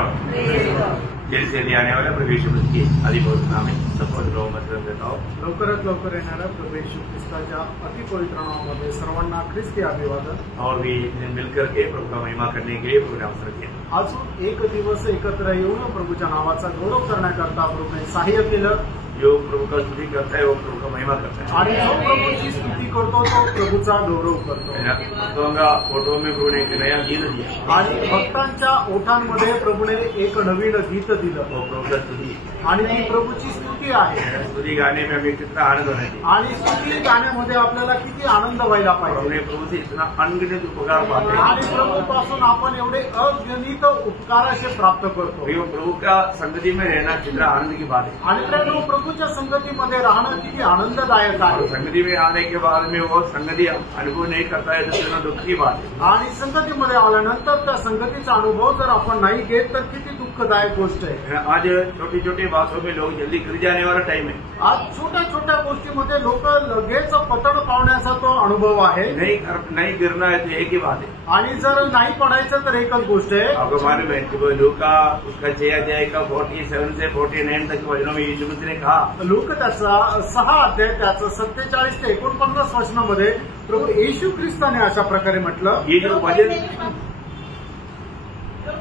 Gel से ले आने वाला प्रभु यीशु मसीह के अधिपवित्र नाम में सबको मतलब देता हूँ। लवकरात लवकर येणाऱ्या प्रभू येशू ख्रिस्ताच्या अतिपवित्र नावामध्ये सर्वांना ख्रिस्ती अभिवादन। और भी मिलकर के प्रभु का महिमा करने के लिए प्रभु ने अवसर दिया। अजून एक दिवस एकत्र येऊन प्रभूच्या नावाचा गौरव करण्याकरता प्रभूने सहाय्य केलं। जो प्रभु का स्तुति करता है वो प्रभु का महिमा करता है आणि जो प्रभूची स्तुती करतो तो प्रभूचा गौरव करतो। भक्तों का फोटो में प्रभु ने एक नया गीत दिया आणि भक्तांच्या ओठांमध्ये प्रभूने एक नवीन गीत दिलं। वो प्रभु का स्तुति आणि ती प्रभूची स्तुती आहे। स्तुति गाने में हमें कितना आनंद होना चाहिए आणि स्तुती गाण्यामध्ये आपल्याला किती आनंद व्हायला पाहिजे। हमने प्रभु से इतना अनगिनत उपकार पाते आणि प्रभूपासून आपण एवढे अगणित उपकाराचे प्राप्त करतो। वो प्रभु का संगति में रहना कितना आनंद की बात है। आणि प्रभूच्या संगतीमध्ये राहणं किती आनंददायक आहे। संगति में आने के बाद में वो संगति अनुभव नहीं करता है तो दुख की बात है। आणि संगतीमध्ये आल्यानंतर त्या संगतीचा अनुभव जर आपण नाही घेत तर किती दुःखदायक गोष्ट आहे। आज छोटी छोटी बातों में लोग जल्दी गिर जाने वाला टाइम है। आज छोट्या छोट्या गोष्टीमध्ये लोक लगेच पतन पावण्याचा तो अनुभव आहे। नहीं गिरना है तो एक ही बात है। आणि जर नाही पडायचं तर एकच गोष्ट आहे। आपको मालूम है कि लूका उसका 6 अध्याय का 47 से 49 तक वचनों में यीशु मसीह ने कहा। लूक त्याचा 6 अध्याय त्याचं 47 ते 49 वचनामध्ये प्रभू येशू ख्रिस्ताने अशा प्रकारे म्हटलं, ये जो वचन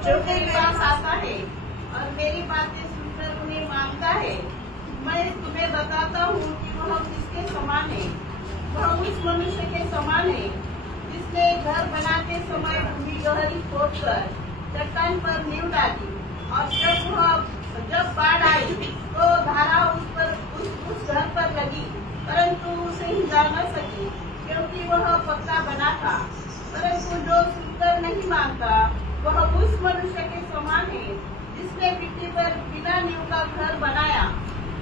जो मेरे पास आता है और मेरी बातें सुनकर उन्हें मानता है, मैं तुम्हें बताता हूँ कि वह किसके समान है। वह उस मनुष्य के समान है जिसने घर बनाते समय भूमि गहरी खोदकर चट्टान पर नींव डाली, और जब बाढ़ आई तो धारा उस घर पर लगी, परंतु उसे हिला न सकी क्योंकि वह पक्का बना था। परंतु जो सुनकर नहीं मानता वह उस मनुष्य के समान है जिसने मिट्टी पर बिना नींव का घर बनाया।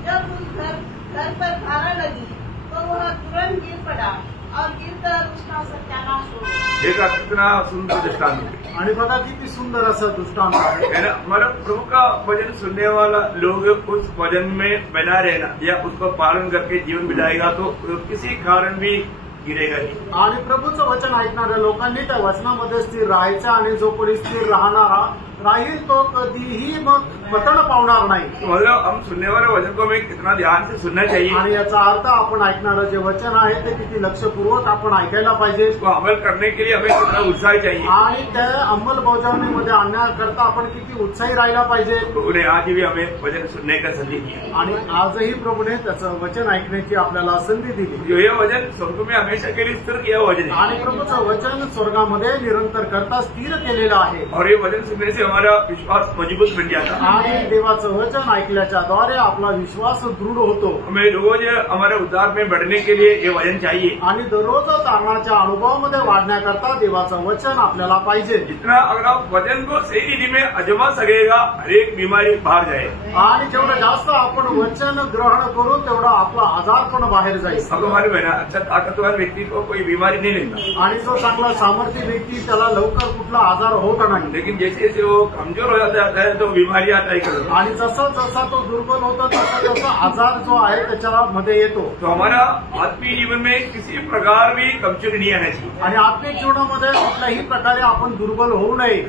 जब उस घर पर धारा लगी तो वह तुरंत गिर पड़ा और गिरकर उसका सत्यानाश हो गया। देखा कितना सुंदर दृष्टांत है। आणि बघा किती सुंदर असं दृष्टांत आहे। हमारा प्रभु का वचन सुनने वाला लोग उस वचन में बना रहना या उसको पालन करके जीवन बिताएगा तो किसी कारण भी गिरेगा नहीं। आणि प्रभूचं वचन ऐकणाऱ्या लोकांनी त्या वचनामध्ये स्थिर राहायचं आणि जो कोणी स्थिर राहणारा राहील तो कधीही मग पतन पावणार नाही। मतलब हम सुनने वाले वचन को हमें कितना ध्यान से सुनना चाहिए आणि याचा अर्थ आपण ऐकणारं जे वचन आहे ते किती लक्षपूर्वक आपण ऐकायला पाहिजे। उसको अमल करने के लिए हमें कितना उत्साह चाहिए आणि त्या अंमलबजावणीमध्ये आणण्याकरता आपण किती उत्साही राहायला पाहिजे। प्रभु ने आज भी हमें वचन सुनने का संदेश दिया आणि आजही प्रभूने त्याचं वचन ऐकण्याची आपल्याला संधी दिली। जो ये वचन स्वर्ग में हमेशा के लिए स्थिर किया हुआ वचन है आणि प्रभूचं वचन स्वर्गामध्ये निरंतर करता स्थिर केलेलं आहे। और ये वचन सुनने से हमारा विश्वास मजबूत बन जाता है। आणि देवाचं वचन ऐकल्याच्या द्वारे आपला विश्वास दृढ होतो। हमें रोज हमारे उद्धार में बढ़ने के लिए ये वचन चाहिए। आणि दररोज तारणाच्या अनुभवामध्ये वाढण्याकरता देवाचं वचन आपल्याला पाहिजे। जितना अगर आप वचन को सही रीति में आजमा सकेगा हर एक बीमारी बाहर जाए। आणि जेवढं जास्त आपण वचन ग्रहण करू तेवढा आपला आजार पण बाहेर जाईल। आपको मालूम है ना, अच्छा ताकतवर व्यक्ति को कोई बीमारी नहीं लेता। आणि जो चांगला सामर्थ्य व्यक्ती त्याला लवकर कुठला आजार होत नाही। लेकिन जैसे जैसे वो कमजोर हो जाता है तो बीमारी आता है। आणि जसा जसा तो दुर्बल होतो तसा तसा आजार जो आहे त्याच्यामध्ये येतो। तो हमारा आत्मीय जीवन में किसी प्रकार भी कमजोरी नहीं आना चाहिए। आणि आत्मिक जीवनामध्ये कुठल्याही प्रकारे आपण दुर्बल होऊ नये।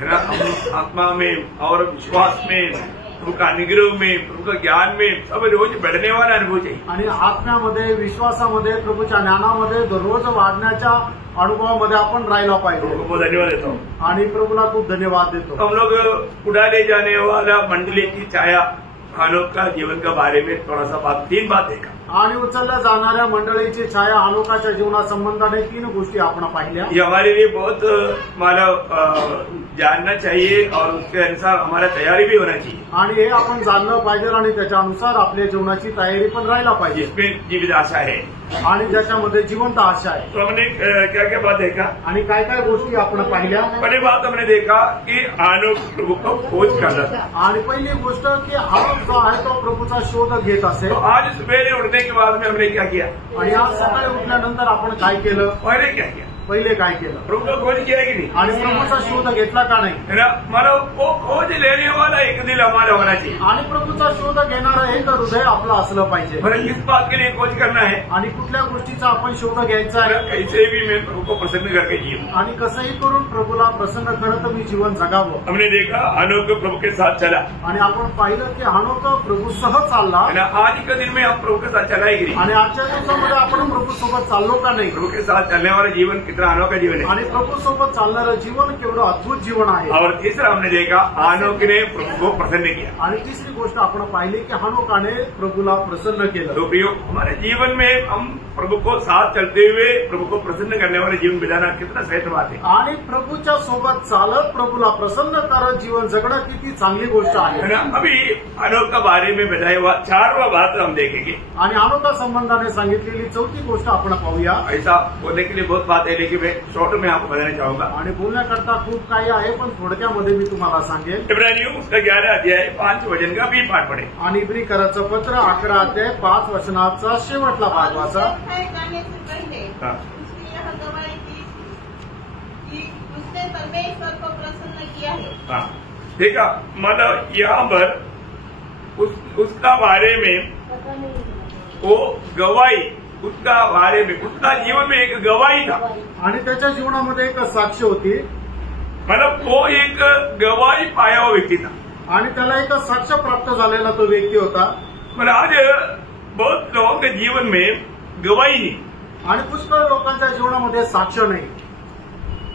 आत्मा में और विश्वास में प्रभु का अनुग्रह में प्रभु का ज्ञान में सब रोज बढ़ने वाला अनुभव चाहिए। आणि आत्म्यामध्ये विश्वासामध्ये प्रभूच्या ज्ञानामध्ये दररोज वाढण्याच्या अनुभवामध्ये आपण राहायला पाहिजे। बहुत धन्यवाद देता हूँ आणि प्रभूला खूप धन्यवाद देतो। हम लोग उड़ाने जाने वाला मंडली की छाया हानोक का जीवन के बारे में थोड़ा सा 3 बात देखा। आणि उचलल्या जाणाऱ्या मंडळीची छाया हानोकाच्या जीवनासंबंधाने 3 गोष्टी आपण पाहिल्या। ये हमारे लिए बहुत जानना चाहिए और उसके अनुसार हमारा तैयारी भी होना चाहिए। आणि हे आपण जाणलं पाहिजे आणि त्याच्यानुसार आपल्या जीवनाची तयारी पण राहायला पाहिजे। जिसमें जीवित आशा है आणि ज्याच्यामध्ये जिवंत आशा आहे। तो हमने क्या क्या बात देखा आणि काय काय गोष्टी आपण पाहिल्या। पहली बात हमने देखा कि हानोक प्रभु को खोज करना था। आणि पहिली गोष्ट की हानोक जो आहे तो प्रभूचा शोध घेत असे। तो आज सवेरे उठने के बाद में हमने क्या किया आणि आज सकाळी उठल्यानंतर आपण काय केलं। पहले क्या किया पहिले काय केलं प्रभु का खोज किया है कि नहीं? आणि प्रभूचा शोध घेतला का नाही? है ना, मतलब वो खोज लेने वाला एक दिल हमारा होना चाहिए। आणि प्रभूचा शोध घेणारं एक हृदय आपलं असलं पाहिजे। मतलब किस बात के लिए खोज करना है? आणि कुठल्या गोष्टीचा आपण शोध घ्यायचा आहे? कैसे भी मैं प्रभु को प्रसन्न करके जीऊं। आणि कसंही करून प्रभूला प्रसन्न करत मी जीवन जगावं। हमने देखा हनोक प्रभु के साथ चला, आणि आपण पाहिलं की हनोक प्रभू सह चालला, है ना। आज के दिन में हम प्रभु के साथ चला ही नहीं। आणि आजच्या दिवसामध्ये आपण प्रभू सोबत चाललो का नाही? प्रभु के साथ चलने वाला जीवन कितना अनोखा जीवन है। आणि प्रभू सोबत चालणारं जीवन केवढं अद्भुत जीवन आहे। और तीसरा हमने देखा हनोक ने प्रभु को प्रसन्न किया। आणि तिसरी गोष्ट आपण पाहिली की हनोकाने प्रभूला प्रसन्न केलं। तो प्रियो, हमारे जीवन में हम प्रभु को साथ चलते हुए प्रभु को प्रसन्न करने वाले जीवन बिताना कितना श्रेष्ठ बात है। आणि प्रभूच्या सोबत चालत प्रभूला प्रसन्न करत जीवन जगणं किती चांगली गोष्ट आहे है ना। अभी हनोक का बारे में बताया हुआ 4वां बात हम देखेंगे। आणि हनोका संबंधाने सांगितलेली चौथी गोष्ट आपण पाहूया। ऐसा बोलने के लिए बहुत बात है, लेकिन मैं शॉर्ट में आपको बताना चाहूंगा। आणि बोलण्याकरता खूप काही आहे, पण थोडक्यामध्ये मी तुम्हाला सांगेन। इब्रानियों उसका 11 अध्याय 5 वचन का भी पाठ पढ़े। आणि इब्रीकराचं पत्र 11 अध्याय 5 वचनाचा शेवटला भाग वाचा। जाने से पहले हाँ। उसने यह गवाही दी कि उसने परमेश्वर को प्रसन्न किया है। हाँ, देखा, मतलब यहाँ पर उसका बारे में वो गवाही, उसका बारे में उसका जीवन में एक गवाही था। आणि त्याच्या जीवनामध्ये एक साक्ष होती, मतलब वो एक गवाही पाया हुआ व्यक्ति था। आणि त्याला एक साक्ष प्राप्त झालेला तो व्यक्ती होता। मतलब आज बहुत लोगों के जीवन में गवाही नहीं, आणि पुष्कळ लोकांच्या जीवनामध्ये साक्ष नाही।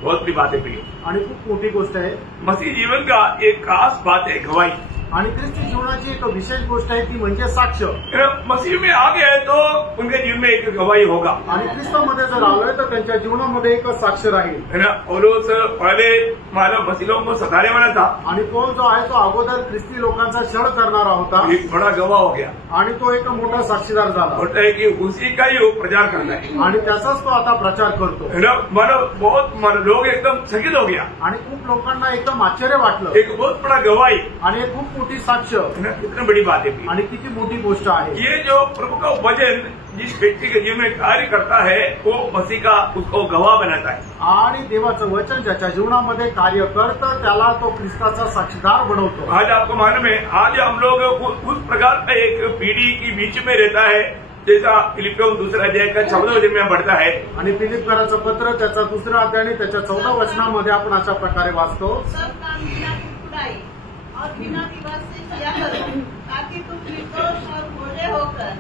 बहुत बड़ी बात है प्रिय। आणि खूप मोठी गोष्ट आहे। मसीह जीवन का एक खास बात है गवाही। आणि ख्रिस्ती जीवनाची एक विशेष गोष्ट आहे ती म्हणजे साक्ष। मसीह में आ गए तो उनके जीवन में एक गवाही होगा। आणि ख्रिस्तामध्ये जर आलोय तर त्यांच्या जीवनामध्ये एक साक्ष राहील। है ना। पौलुस पहले मानव मसीहों को सताने वाला था, आणि पौल जो आहे तो अगोदर ख्रिस्ती लोकांचा छळ करणारा होता, एक बड़ा गवाह हो गया। आणि तो एक मोठा साक्षीदार झाला। होता है कि उसी का ही वो प्रचार करना है, आणि त्याचाच तो आता प्रचार करतो। है ना। बहुत लोग एकदम चकित हो गया। आणि खूप लोकांना एकदम आश्चर्य वाटलं। एक बहुत बड़ा गवाही, आणि एक खूप मोठी साक्ष, है ना। कितनी बड़ी बात है प्रिय। आणि किती मोठी गोष्ट आहे। ये जो प्रभु का वचन जिस व्यक्ति के जीवन में कार्य करता है वो मसीह का उसको गवाह बनाता है। आणि देवाचं वचन ज्याच्या जीवनामध्ये कार्य करतं त्याला तो ख्रिस्ताचा साक्षीदार बनवतो। आज आपको मालूम है, आज हम लोग उस प्रकार का एक पीढ़ी के बीच में रहता है, जैसा फिलिपियों 2 अध्याय का 14 वचन में बढ़ता है। आणि फिलिप्पियराचं पत्र त्याचा 2 अध्याय आणि त्याच्या 14 वचनामध्ये आपण अशा प्रकारे वाचतो। सब काम बिना कुड़ाई और बिना विवाद से किया करो, ताकि तुम निर्दोष और भोले होकर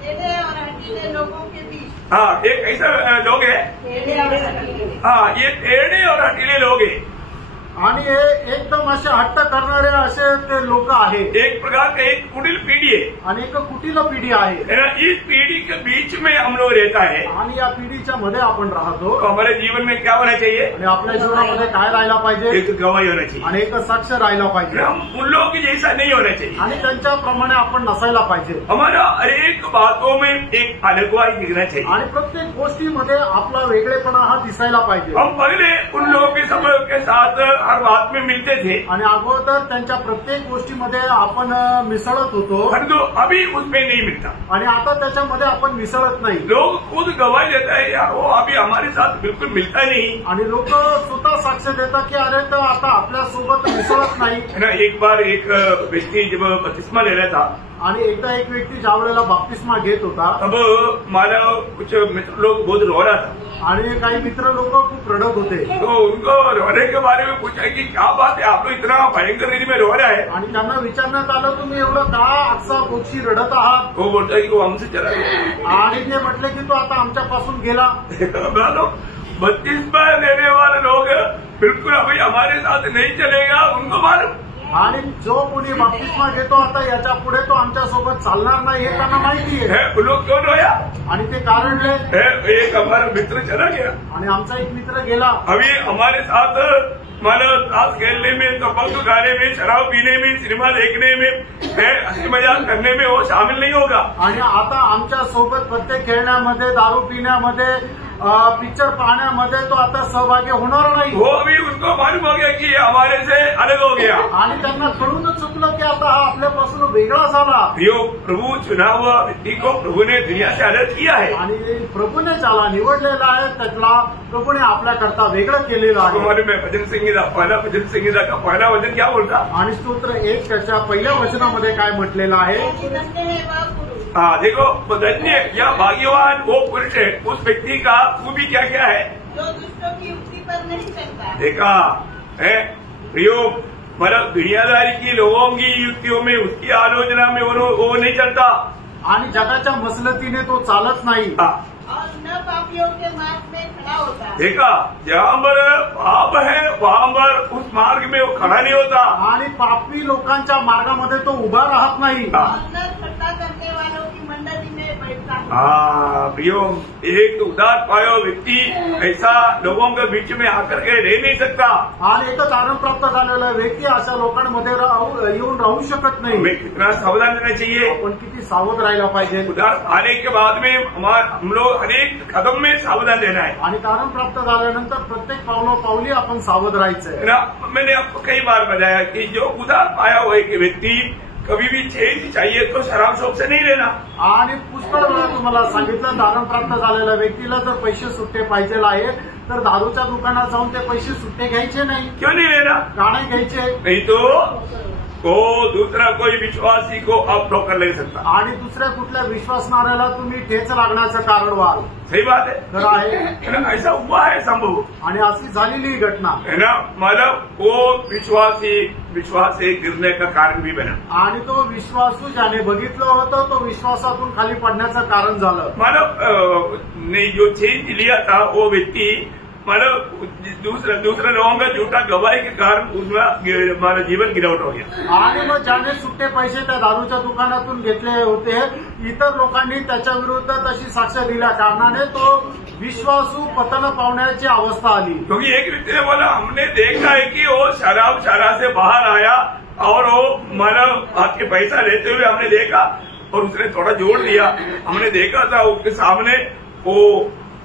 टेढ़े और हठीले लोगों के बीच। हाँ, एक ऐसा लोग है, टेढ़े और हठीले। हाँ, ये टेढ़े और हठीले लोग हैं। आणि हे एकदम असे हट्ट करणारे असे ते लोक आहेत। एक प्रकार का एक कुटिल पीढ़ी है, आणि एक कुटील पिढी आहे। है ना। इस पीढ़ी के बीच में हम लोग रहता है, आणि या पिढीच्या मध्ये आपण राहतो। तो हमारे जीवन में क्या होना चाहिए? आणि आपल्या जीवनामध्ये काय राहायला पाहिजे? एक गवाही होना चाहिए। आणि एक साक्ष राहायला पाहिजे। हम उन लोगों की जैसा नहीं होना चाहिए। आणि त्यांच्याप्रमाणे आपण नसायला पाहिजे। हमारा हर एक बातों में एक अलगवाही दिखना चाहिए। आणि प्रत्येक गोष्टीमध्ये आपला वेगळेपणा हा दिसायला पाहिजे। हम पहले उन लोगों के समय के साथ हर बात में मिलते थे, आणि अगोदर त्यांच्या प्रत्येक गोष्टीमध्ये आपण मिसळत होतो, परंतु अभी उसमें नहीं मिलता। आणि आता त्याच्यामध्ये आपण मिसळत नाही। लोग खुद गवाही देता है, यार वो अभी हमारे साथ बिल्कुल मिलता नहीं। आणि लोक स्वतः साक्ष देतात की अरे तो आता आपल्या सोबत मिसळत नाही। है ना। एक बार एक व्यक्ति जब बपतिस्मा ले रहा था, आणि एकदा एक व्यक्ती ज्या वेळेला बपतिस्मा घेत होता, तब हमारा कुछ मित्र लोग बहुत रो रहा था। आणि काही मित्र लोक खूप रडत होते। तो उनको रोने के बारे में पूछा कि क्या बात है, आप लोग इतना भयंकर रीति में रो रहा है। आणि त्यांना विचारण्यात आलं तुम्ही एवढं का अक्सा पोक्षी रडत आहात? वो बोलता है कि वो हमसे चला गया। आणि ते म्हटले की तो आता आमच्यापासून गेला। बपतिस्मा लेने वाले लोग बिल्कुल अभी हमारे साथ नहीं चलेगा, उनको मालूम। आणि जो कोणी बपतिस्मा घेतो आता याच्या पुढे तो आमच्यासोबत चालणार नाही हे त्यांना माहिती आहे। वो लोग क्यों रोया? आणि ते कारणले एक हमारा मित्र चला गया, आणि आमचा एक मित्र गेला। अभी हमारे साथ मानो ताश खेलने में, तंबाकू खाने में, शराब पीने में, सिनेमा देखने में, हंसी मजाक करने में वो शामिल नहीं होगा। आणि आता आमच्या सोबत पत्ते खेळण्यामध्ये, दारू पिण्यामध्ये पिक्चर पाहण्यामध्ये तो आता सहभागी होणार नाही. वो भी उसको मालूम हो गया कि ये हमारे से अलग हो गया. आणि त्यांना कळूनच चुकलं की आता हा आपल्यापासून वेगळा झाला. प्रियो, प्रभु चुना हुआ व्यक्ति को प्रभु ने दुनिया से अलग किया है. आणि प्रभूने ज्याला निवडलेला आहे त्याला प्रभूने आपल्याकरता वेगळं केलेलं आहे. मालूम है भजन संगीता, पहला भजन संगीता का पहला वचन क्या बोलता? आणि स्तोत्र 1 त्याच्या पहिल्या वचनामध्ये काय म्हटलेलं आहे? धन्य है वह पुरुष. हाँ, देखो धन्य या भाग्यवान वो पुरुष है, उस व्यक्ति का खूबी क्या क्या है? जो दुष्टों की युक्ति पर नहीं चलता. देखा है प्रियो, मतलब दुनियादारी की लोगों की युक्तियों में, उसकी आलोचना में वो नहीं चलता. आणि जगाच्या मसलतीने तो चालत नाही. और न पापियों के मार्ग में खड़ा होता. देखा, जहाँ पर पाप है वहाँ पर उस मार्ग में वो खड़ा नहीं होता. आणि पापी लोकांच्या मार्गामध्ये तो उभा राहत नाही. और न ठट्टा करने वालों की मंडली में बैठता है. हाँ प्रियो, एक उदार पायो व्यक्ति ऐसा लोगों के बीच में आकर के रह नहीं सकता. आणि एकच आनंद प्राप्त झालेला व्यक्ती अशा लोकांमध्ये येऊन राहू शकत नाही. हमें कितना सावधान रहना चाहिए. आपण किती सावध राहायला पाहिजे. उदार आने के बाद में हम लोग अनेक कदम में सावधान रहना है. आणि कारण प्राप्त झाल्यानंतर प्रत्येक पावली आपण सावध राहायचंय. मैंने आपको कई बार बताया कि जो उदार पाया हुआ एक व्यक्ति कभी भी चेंज चाहिए तो शराब शॉप से नहीं लेना. आणि पुष्कळ वेळा तुम्हाला सांगितलं, दारण प्राप्त झालेल्या व्यक्तीला जर पैसे सुट्टे पाहिजे आहे तर दारूच्या दुकानात जाऊन ते पैसे सुट्टे घ्यायचे नाही. क्यों नहीं लेना? का नाही घ्यायचे? नहीं तो दूसरा कोई विश्वासी को आप ठोकर ले सकता. आणि दुसऱ्या कुठल्या विश्वासणाऱ्याला तुम्ही ठेच लागण्याचं कारण व्हाल. सही बात है. खरं आहे. ऐसा हुआ है संभव. आणि अशी झालेली ही घटना है ना. मतलब वो विश्वास से गिरने का कारण भी बना. आणि तो विश्वासू ज्याने बघितलं होतं तो विश्वासातून खाली पडण्याचं कारण झालं. मतलब ने जो चेंज लिया था वो व्यक्ति मतलब दूसरे लोगों का झूठा गवाही के कारण उसमें हमारा जीवन गिरावट हो गया. आणि मग ज्याने सुट्टे पैसे त्या दारूच्या दुकानातून घेतले होते, इतर लोकांनी त्याच्या विरुद्ध तशी साक्ष दिल्या कारणाने तो विश्वासू पतन पावण्याची अवस्था आली. क्योंकि एक व्यक्ति ने बोला, हमने देखा है कि वो शराब से बाहर आया और वो मतलब आके पैसा लेते हुए हमने देखा और उसने थोड़ा जोड़ दिया. हमने देखा था उसके सामने वो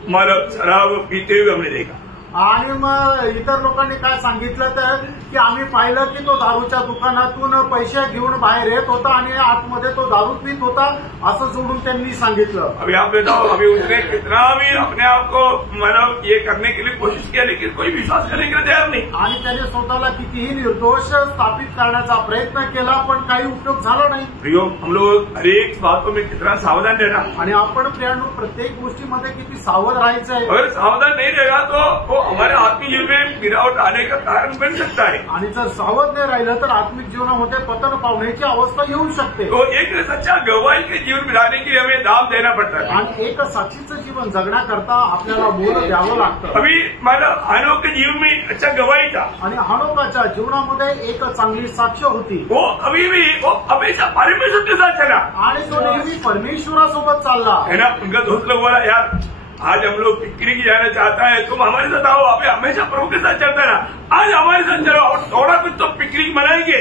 मतलब शराब पीते हुए हमने देखा. आणि मग इतर लोकांनी काय सांगितलं तर की आम्ही पाहिलं की तो दारूच्या दुकानातून पैसे घेऊन बाहेर येत होता आणि आतमध्ये तो दारू पीत होता असं जोडून त्यांनी सांगितलं. अभी आप बताओ, अभी उसने कितना भी अपने आप को मतलब ये करने के लिए कोशिश किया लेकिन कोई विश्वास करने के लिए तैयार नहीं. आणि त्याने स्वतःला कितीही निर्दोष स्थापित करण्याचा प्रयत्न केला पण काही उपयोग झाला नाही. प्रियो, हम लोग हर एक बातों में कितना सावधान रहना. आणि आपण प्रियांनो प्रत्येक गोष्टीमध्ये किती सावध राहायचं आहे. अगर सावधान नहीं रहेगा तो वो हमारे आत्मिक जीवन में गिरावट आने का कारण बन सकता है. आणि जर सावध नाही राहिलं तर आत्मिक जीवनामध्ये पतन पावण्याची अवस्था येऊ शकते. तो एक सच्चा गवाही के जीवन मिलाने के लिए हमें दाम देना पड़ता है. आणि एक साक्षीचं जीवन जगण्याकरता आपल्याला मोल द्यावं लागतं. अभी मतलब हनोक के जीवन में अच्छा गवाही था. आणि हनोकाच्या जीवनामध्ये एक चांगली साक्ष होती. वो अभी भी वो हमेशा परमेश्वर के साथ चला. आणि तो नेहमी परमेश्वरासोबत चालला. है ना. उनका दोस्त लोग बोला, यार आज हम लोग पिकनिक जाना चाहता है, तुम हमारे साथ आओ. अभी हमेशा प्रभु के साथ चलता ना, आज हमारे साथ चलो और थोड़ा कुछ तो पिकनिक मनाएंगे.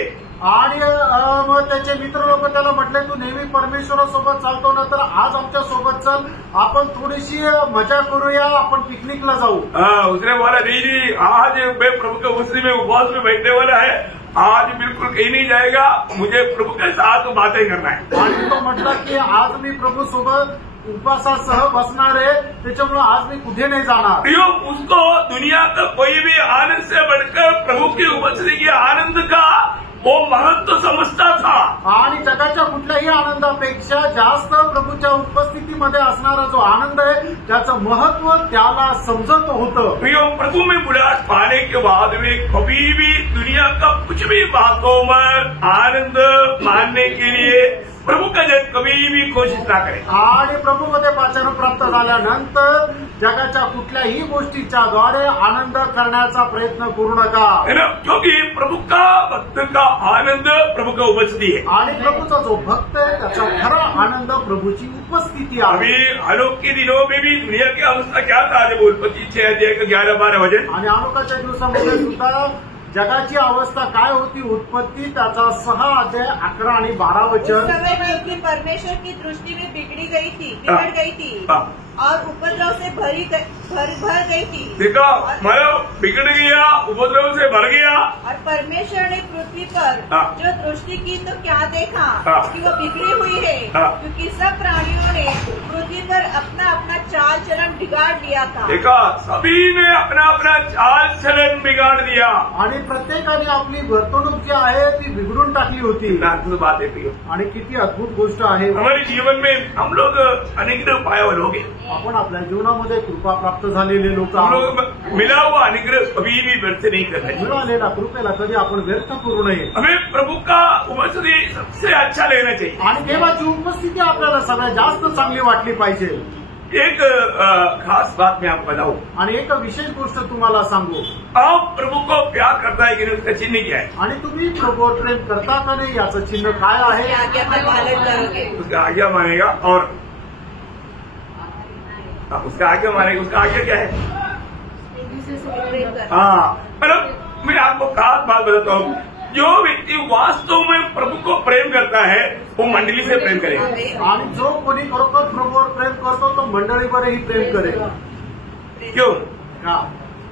आणि मग त्याचे मित्र लोक त्याला म्हटले, तू नेहमी परमेश्वरासोबत चालतो ना तर आज आमच्या सोबत चल, आपण थोडीशी मजा करूया, आपण पिकनिकला जाऊ. उसने बोला, नहीं आज मैं प्रभु के उसी में उपवास में बैठने वाला है, आज बिल्कुल कहीं नहीं जाएगा, मुझे प्रभु के साथ बातें करना है. आणि तो म्हटला की आज मी प्रभू सोबत उपवासासह बसणार आहे, त्याच्यामुळे आज मी कुठे नाही जाणार. उसको दुनिया का कोई भी आनंद से बढ़कर प्रभु की उपस्थिति के आनंद का वो महत्व समजता था. आणि जगाच्या कुठल्याही आनंदापेक्षा जास्त प्रभूच्या उपस्थितीमध्ये असणारा जो आनंद आहे त्याचं महत्व त्याला समजत होतं. प्रभु में बुलाहट पाने के बाद में कभी भी दुनिया का कुछ भी बातों में आनंद मानने के लिए प्रभु का जन कभी भी कोशिश ना करे. आणि प्रभूमध्ये वाचन प्राप्त झाल्यानंतर जगाच्या कुठल्याही गोष्टीच्या द्वारे आनंद करण्याचा प्रयत्न करू नका. क्योंकि प्रभु का भक्त का आनंद प्रभु का उपस्थिति है. आणि प्रभूचा जो भक्त आहे त्याचा खरा आनंद प्रभूची उपस्थिती आहे. अभी आलोक के दिनों में भी दुनिया की अवस्था क्या था, जब उत्पत्ति 6 अध्याय 11-12 वचन. आणि आलोकाच्या दिवसामध्ये सुद्धा जगाची अवस्था काय होती, उत्पत्ती त्याचा 6 अध्याय 11 आणि 12 वचन. परमेश्वर की दृष्टि में बिगड़ गई थी. और उपद्रव से भर गई थी। देखा मानो बिगड़ गया, उपद्रव से भर गया। और परमेश्वर ने पृथ्वी पर जो दृष्टि की तो क्या देखा कि वो बिगड़ी हुई है, क्योंकि सब प्राणियों ने पृथ्वी पर अपना अपना चाल चलन बिगाड़ दिया था। देखा सभी ने अपना अपना चाल चलन बिगाड़ दिया आणि प्रत्येकाने आपली वर्तणूक जी आहे ती बिघडून टाकली होती। अद्भुत बात है आणि किती अद्भुत गोष्ट आहे। हमारे जीवन में हम लोग अनुग्रह पाया हुए लोग हैं। आपण आपल्या जीवनामध्ये कृपा प्राप्त झालेले लोक हम आहोत। लोग मिला हुआ अनुग्रह कभी भी व्यर्थ नहीं करना चाहिए। मिळालेला कृपेला कधी आपण व्यर्थ करू नये। हमें प्रभु का उपस्थिति सबसे अच्छा लेना चाहिए। आणि देवाची उपस्थिती आपल्याला सगळ्यात जास्त चांगली वाटली पाहिजे। एक खास बात मैं आपको बताऊं। आणि एक विशेष गोष्ट तुम्हाला सांगू। आप प्रभु को प्यार करता है कि नहीं, उसका चिन्ह क्या है? आणि तुम्ही प्रभुवर प्रेम करता का नाही याचं चिन्ह काय आहे? आज्ञा का पालन करोगे। उसका आज्ञा मानेगा और उसका आज्ञा मानेगा। उसका आज्ञा क्या है? हाँ, मतलब मैं आपको खास बात बताता हूँ। जो व्यक्ति वास्तव में प्रभु को प्रेम करता है वो मंडली से प्रेम करेगा। आणि जो कोणी खरोखर प्रभुवर प्रेम करतो तो मंडळीवरही प्रेम करेगा। क्यों? का?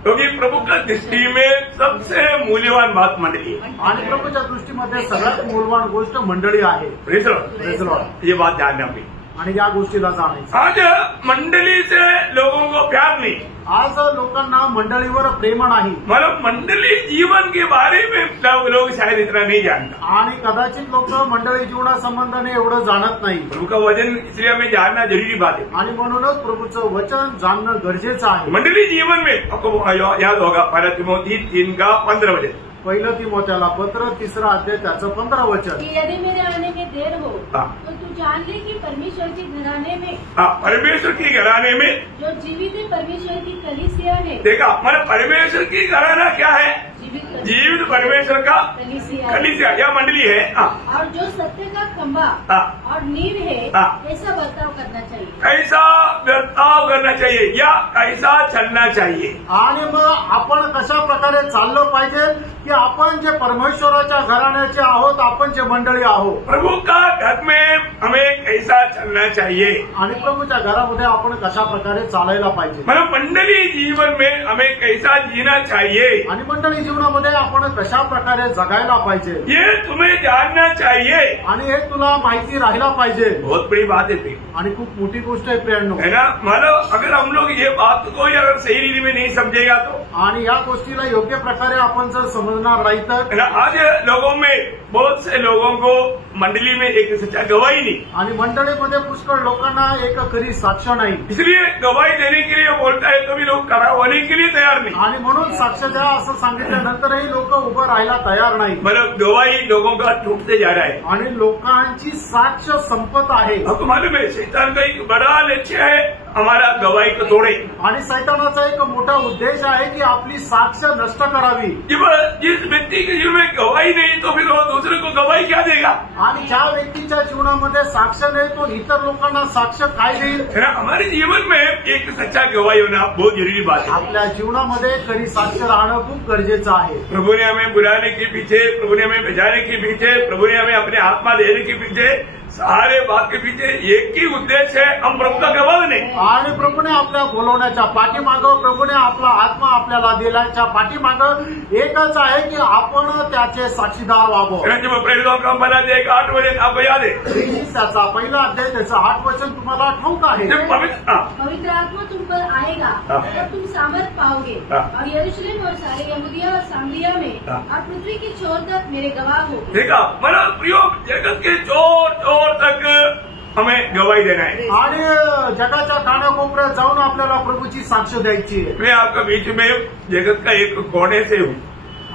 क्योंकि प्रभु का दृष्टि में सबसे मूल्यवान बात मंडली है। आणि प्रभूच्या दृष्टीमध्ये सगळ्यात मूल्यवान गोष्ट मंडळी आहे। Praise Lord. ये बात ध्यान रखिए। आणि या गोष्टीला जाणायचं। आज मंडली से लोगों को प्यार नहीं। आज लोकांना मंडळीवर प्रेम नाही। मतलब मंडली जीवन के बारे में लोग शायद इतना नहीं जानता। आणि कदाचित लोक मंडळी जीवनासंबंधाने एवढं जाणत नाही। प्रभु का वचन इसलिए हमें जानना जरूरी बात है। आणि म्हणूनच प्रभूचं वचन जाणणं गरजेचं आहे। मंडली जीवन में आपको याद होगा 1 तिमोथी 3:15 पहिलं तिमोथेला पत्र 3 अध्याय त्याचं 15 वचन। यदि मेरे आने में देर हो हाँ। तो तू जान ले कि परमेश्वर के घराने में, परमेश्वर की घराने में जो जीवित परमेश्वर की कलीसिया है। देखा मतलब परमेश्वर की घराना क्या है? जीवित परमेश्वर का कलीसिया या मंडली है। और जो सत्य का खंभा और नींव है, ऐसा बर्ताव करना चाहिए। कैसा बर्ताव करना चाहिए या कैसा चलना चाहिए? आणि मग आपण कशा प्रकारे चाललं पाहिजे की आपण जे परमेश्वराच्या घराण्याचे आहोत, आपण जे मंडळी आहोत, प्रभु का घर में हमें कैसा चलना चाहिए आणि प्रभूच्या घरामध्ये आपण कशा प्रकारे चालायला पाहिजे। मतलब मंडली जीवन में हमें कैसा जीना चाहिए आणि मंडळी जीवनामध्ये आपण कशा प्रकारे जगायला पाहिजे ये तुम्हें जानना चाहिए। आणि हे तुला माहिती राहायला पाहिजे। बहुत बड़ी बात है आणि खूप मोठी गोष्ट आहे प्रियांनो, है ना। मतलब अगर हम लोग ये बात को अगर सही रीति में नहीं समझेगा तो, आणि या गोष्टीला योग्य प्रकारे आपण जर समजणार नाही तर, आज लोगों में बहुत से लोगों को मंडली में एक सच्चा गवाही नहीं। आणि मंडळीमध्ये पुष्कळ लोकांना एक खरी साक्ष नाही। इसलिए गवाही देने के लिए बोलता है तो भी लोग खड़ा होने के लिए तैयार नहीं। आणि म्हणून साक्ष द्या असं सांगितल्यानंतरही लोक उभं राहायला तयार नाही। मतलब गवाही लोगों का टूटते जा रहा है आणि लोकांची साक्ष संपत आहे। आपको मालूम है शैतान का एक बड़ा लक्ष्य है हमारा गवाही को तोड़े। आणि सैतानाचा एक मोठा उद्देश आहे की आपली साक्ष नष्ट करावी। जिस व्यक्ति के जीवन में गवाही नहीं तो फिर वो दूसरे को गवाही क्या देगा? आणि ज्या व्यक्तीच्या जीवनामध्ये साक्ष नाही तो इतर लोकांना साक्ष काय देईल? हमारे जीवन में एक सच्चा गवाही होना बहुत जरूरी बात है। आपल्या जीवनामध्ये खरी साक्ष राहणं खूप गरजेचं आहे। प्रभु ने हमें बुलाने के पीछे, प्रभु ने हमें भेजाने के पीछे, प्रभु ने हमें अपने आत्मा देने के पीछे, सारे बात के पीछे एक ही उद्देश्य है, हम प्रभु का गवाह बने। आणि प्रभूने आपल्या बोलवण्याच्या पाठीमागं, प्रभूने आपला आत्मा आपल्याला दिल्याच्या पाठीमागं एकच आहे की आपण त्याचे साक्षीदार व्हावं। जब प्रेरितों का पहला अध्याय 8 वचन आपको याद है? त्याचा पहिला अध्याय त्याचं 8 वचन तुम्हाला ठाऊक आहे। पवित्र आत्मा तुम पर आएगा तब तुम सामर्थ पाओगे और यरूशलेम और सारे यहूदिया और सामरिया में और पृथ्वी की छोर तक मेरे गवाह हो। देखा मतलब प्रियो जगत के छोर तक हमें गवाही देना है आणि जगाच्या कानाकोपऱ्यात जाऊन आपल्याला प्रभूची साक्ष द्यायची आहे। मैं आपका बीच में जगत का एक कोने से हूँ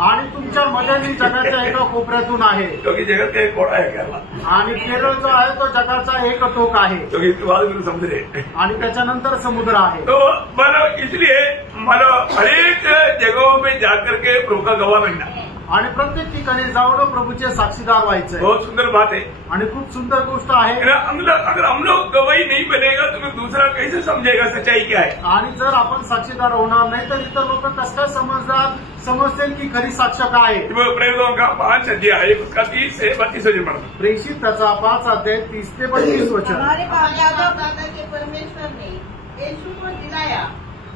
आणि तुमच्या मध्ये मी जगाच्या एका कोपऱ्यातून आहे, क्योंकि जगत का एक कोना है केरला आणि केरळ जो आहे तो जगाचा एक टोक आहे, क्योंकि इसके बाद फिर समुद्र है आणि त्याच्यानंतर समुद्र आहे। तो मतलब इसलिए मतलब हर एक जगहों में जाकर के प्रभु का गवाह बनना आणि प्रत्येक ठिकाणी जाऊन प्रभूचे साक्षीदार व्हायचे बहुत सुंदर बात है आणि खूप सुंदर गोष्ट आहे। अगर हम लोग गवाही नहीं बनेगा तो फिर दूसरा कैसे समझेगा सच्चाई क्या है? आणि जर आपण साक्षीदार होणार नाही तर इतर लोक कसं काय समजतील की खरी साक्ष काय आहे? प्रेरितों का 5 अध्याय उसका 30 से 32 वचन पढ़ना। प्रेषित त्याचा 5 अध्याय 30 ते 32 वचन। हमारे बाप दादा के परमेश्वर ने यीशु को दिलाया,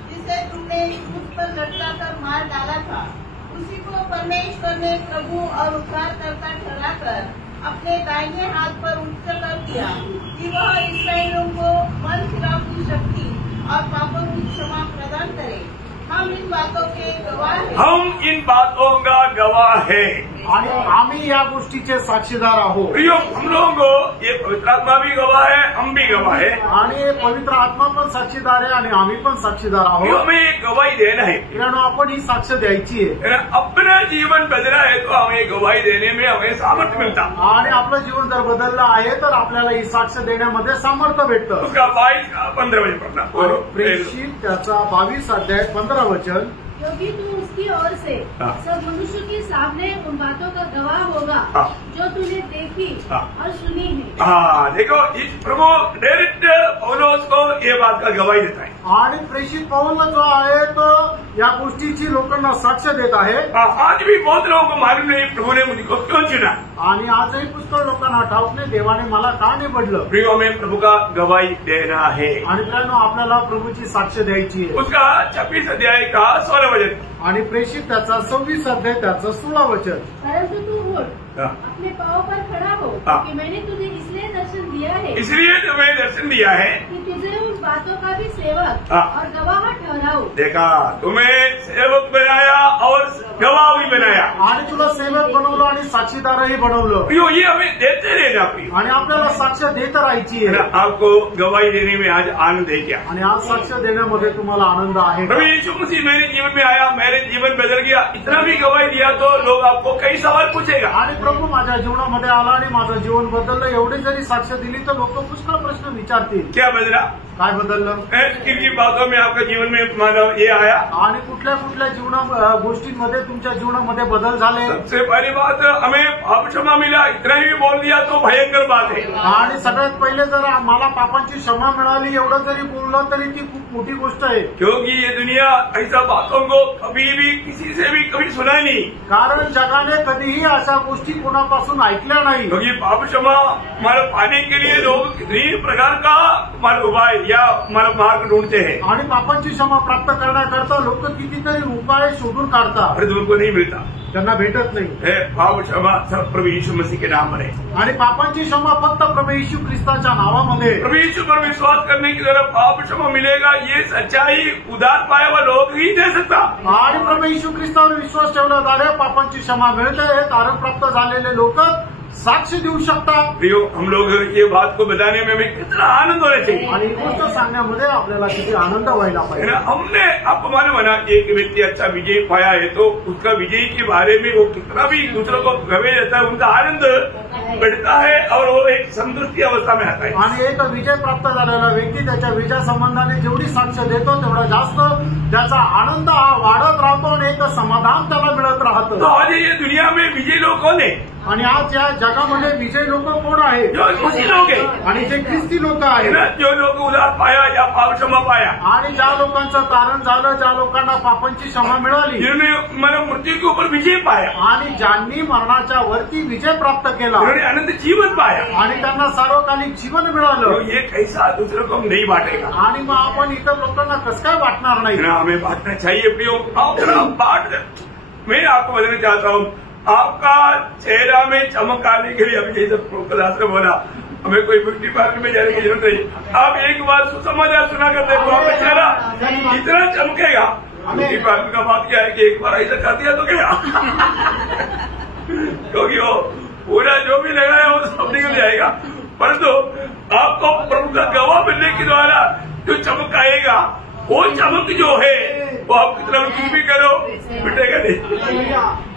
जिसे तुमने क्रूस पर लटकाकर मार डाला था। उसी को परमेश्वर ने प्रभु और उद्धारकर्ता ठहराकर अपने दाहिने हाथ पर उठकर दिया, कि वह इस्राएलियों को मन फिराव की शक्ति और पापों की क्षमा प्रदान करे। हम इन बातों के गवाह हैं। हम इन बातों का गवाह है आणि आम्ही या गोष्टीचे साक्षीदार आहोत। प्रियो, हम लोगों को ये पवित्र आत्मा भी गवाह है, हम भी गवाह है आणि पवित्र आत्मा पण साक्षीदार आहे आणि आम्ही पण साक्षीदार प्रियो, आहोत। हमें गवाही देना है। मित्रांनो, आपण ही साक्ष द्यायची आहे अपना जीवन बदला है तो हमें गवाही देने में हमें सामर्थ्य मिलता। आणि आपलं जीवन जर बदललं आहे तर आपल्याला ही साक्ष देण्यामध्ये सामर्थ्य भेटतं। उसका 22-15 बजे पढ़ना। आणि प्रेषित त्याचा 22 अध्याय 15 वचन, क्योंकि तू उसकी ओर से हाँ। सब मनुष्य के सामने उन बातों का गवाह होगा हाँ। जो तूने देखी हाँ। और सुनी है। हाँ, देखो, इस प्रभु डायरेक्ट पौलुस को ये बात का गवाही देता है। आणि प्रेषित पौल जो आहे तो या गोष्टीची लोकांना साक्ष देत आहे। आज भी बहुत लोगों को मालूम नहीं प्रभु ने मुझको क्यों चुना। आणि आजही पुष्कळ लोकांना ठाऊक नाही देवाने मला का निवडलं। प्रियो, हमें प्रभु का गवाही देना है। आणि मित्रांनो, आपल्याला प्रभूची साक्ष द्यायची आहे। उसका 26 अध्याय का 16 वचन, आणि प्रेषित त्याचा 26 अध्याय त्याचं 16 वचन, परंतु तू उठ, हाँ। अपने पाँव पर खड़ा हो, हाँ। कि मैंने तुझे इसलिए दर्शन दिया है इसलिए तुम्हें दर्शन दिया है। कि तुझे उन बातों का भी सेवक हाँ। और गवाह ठहराओ। देखा, तुम्हें सेवक बनाया और गवाह भी बनाया। आणि तुला सेवक बनवलं आणि साक्षीदारही बनवलं। प्रियो, ये हमें देते रहना प्रियो। आणि आपल्याला साक्ष देत राहायची है आहे। ना, आपको गवाही देने में आज आनंद है क्या? आणि आज साक्ष देण्यामध्ये तुम्हाला आनंद आहे का? प्रभु यीशु मसीह मेरे जीवन में आया, मेरे जीवन बदल गया, इतना भी गवाही दिया तो लोग आपको कई सवाल पूछेगा। आणि प्रभु माझ्या जीवनामध्ये आला आणि माझं जीवन बदललं, एवढी जरी साक्ष दिली तर लोक पुष्कळ प्रश्न विचारतील, क्या बदला? काय बदललं? किन बातों में आपका जीवन में मानव ये आया? आणि कुठल्या कुठल्या गोष्टींमध्ये तुमच्या जीवनामध्ये बदल झाले? सबसे पहली बात, हमें पाप क्षमा मिला, इतना ही बोल दिया तो भयंकर बात है। आणि सगळ्यात पहिले जर मला पापांची क्षमा मिळाली एवढं जरी बोललं तरी ती खूप मोठी गोष्ट आहे। क्योंकि ये दुनिया ऐसा बातों को कभी भी किसी से भी कभी सुना ही नहीं। कारण जगाने कधीही अशा गोष्टी कोणापासून ऐकल्या नाही। क्योंकि पाप क्षमा हमारे पाने के लिए लोग कितनी प्रकार का हमारे उपाय या हमारा मार्ग ढूंढते हैं। आणि पापांची क्षमा प्राप्त करण्याकरता लोक कितीतरी उपाय शोधून काढतात, हर उनको नहीं मिलता त्यांना भेटत नाही। है पाप क्षमा सब प्रभु यीशु मसीह के नाम में। आणि पापांची क्षमा फक्त प्रभू येशू ख्रिस्ताच्या नावामध्ये। प्रभु यीशु पर विश्वास करने की तरफ पाप क्षमा मिलेगा, ये सच्चाई उधार पाया हुआ लोग ही दे सकता। आणि प्रभू येशू ख्रिस्तावर विश्वास ठेवल्याद्वारे पापांची क्षमा मिळते हे तारण प्राप्त झालेले लोक साक्ष देऊ शकतात। प्रियो, हम लोग ये बात को बताने में हमें कितना आनंद होना चाहिए। आणि ही गोष्ट सांगण्यामध्ये आपल्याला किती आनंद व्हायला है पाहिजे। ना, हमने आपको मालूम है ना, एक व्यक्ति अच्छा विजय पाया है तो उसका विजय के बारे में वो कितना भी दूसरों को गवे देता है, उनका आनंद बढ़ता है और वो एक संतुष्टि अवस्था में आता है। आणि एक विजय प्राप्त झालेला व्यक्ती त्याच्या विजय संबंधाने जेवढी साक्ष देतो तेवढा जास्त त्याचा आनंद हा वाढत राहतो आणि एक समाधान त्याला मिळत तो राहतं। आज ये दुनिया में विजय लोग कौन है? आणि आज या जगामध्ये विजय लोक कोण आहेत? जो खुशी लोग है आणि जे ख्रिस्ती लोक है आहेत। ना, जो लोग उधार पाया या पाप क्षमा पाया, आणि ज्या लोकांचं तारण झालं, ज्या लोकांना पापांची क्षमा मिळाली जिन्होंने मतलब मृत्यु के ऊपर विजय पाया, आणि ज्यांनी मरणाच्या वरती विजय प्राप्त केला जिन्होंने अनंत जीवन पाया, आणि त्यांना सार्वकालिक जीवन तो मिळालं, ये कैसा दूसरों को हम नहीं बांटेगा। आणि मग आपण इतर लोकांना कसं काय वाटणार नाही? है ना, हमें बांटना चाहिए प्रियो। आप जरा बांट दे। मैं आपको बताना चाहता हूँ, आपका चेहरा में चमक आने के लिए अभी जैसे प्रभुदास ने बोला, हमें कोई ब्यूटी पार्लर में जाने की जरूरत नहीं। आप एक बार सुसमाचार सुना कर देखो, आपका चेहरा इतना चमकेगा। ब्यूटी पार्लर का बात क्या है कि एक बार ऐसा कर दिया तो क्या क्योंकि वो पूरा जो भी लगाया वो सब निकल जाएगा, परंतु आपको प्रभु का गवाह मिलने के द्वारा जो चमक आएगा, वो चमक जो है वो आप कितना कुछ भी करो मिटेगा नहीं।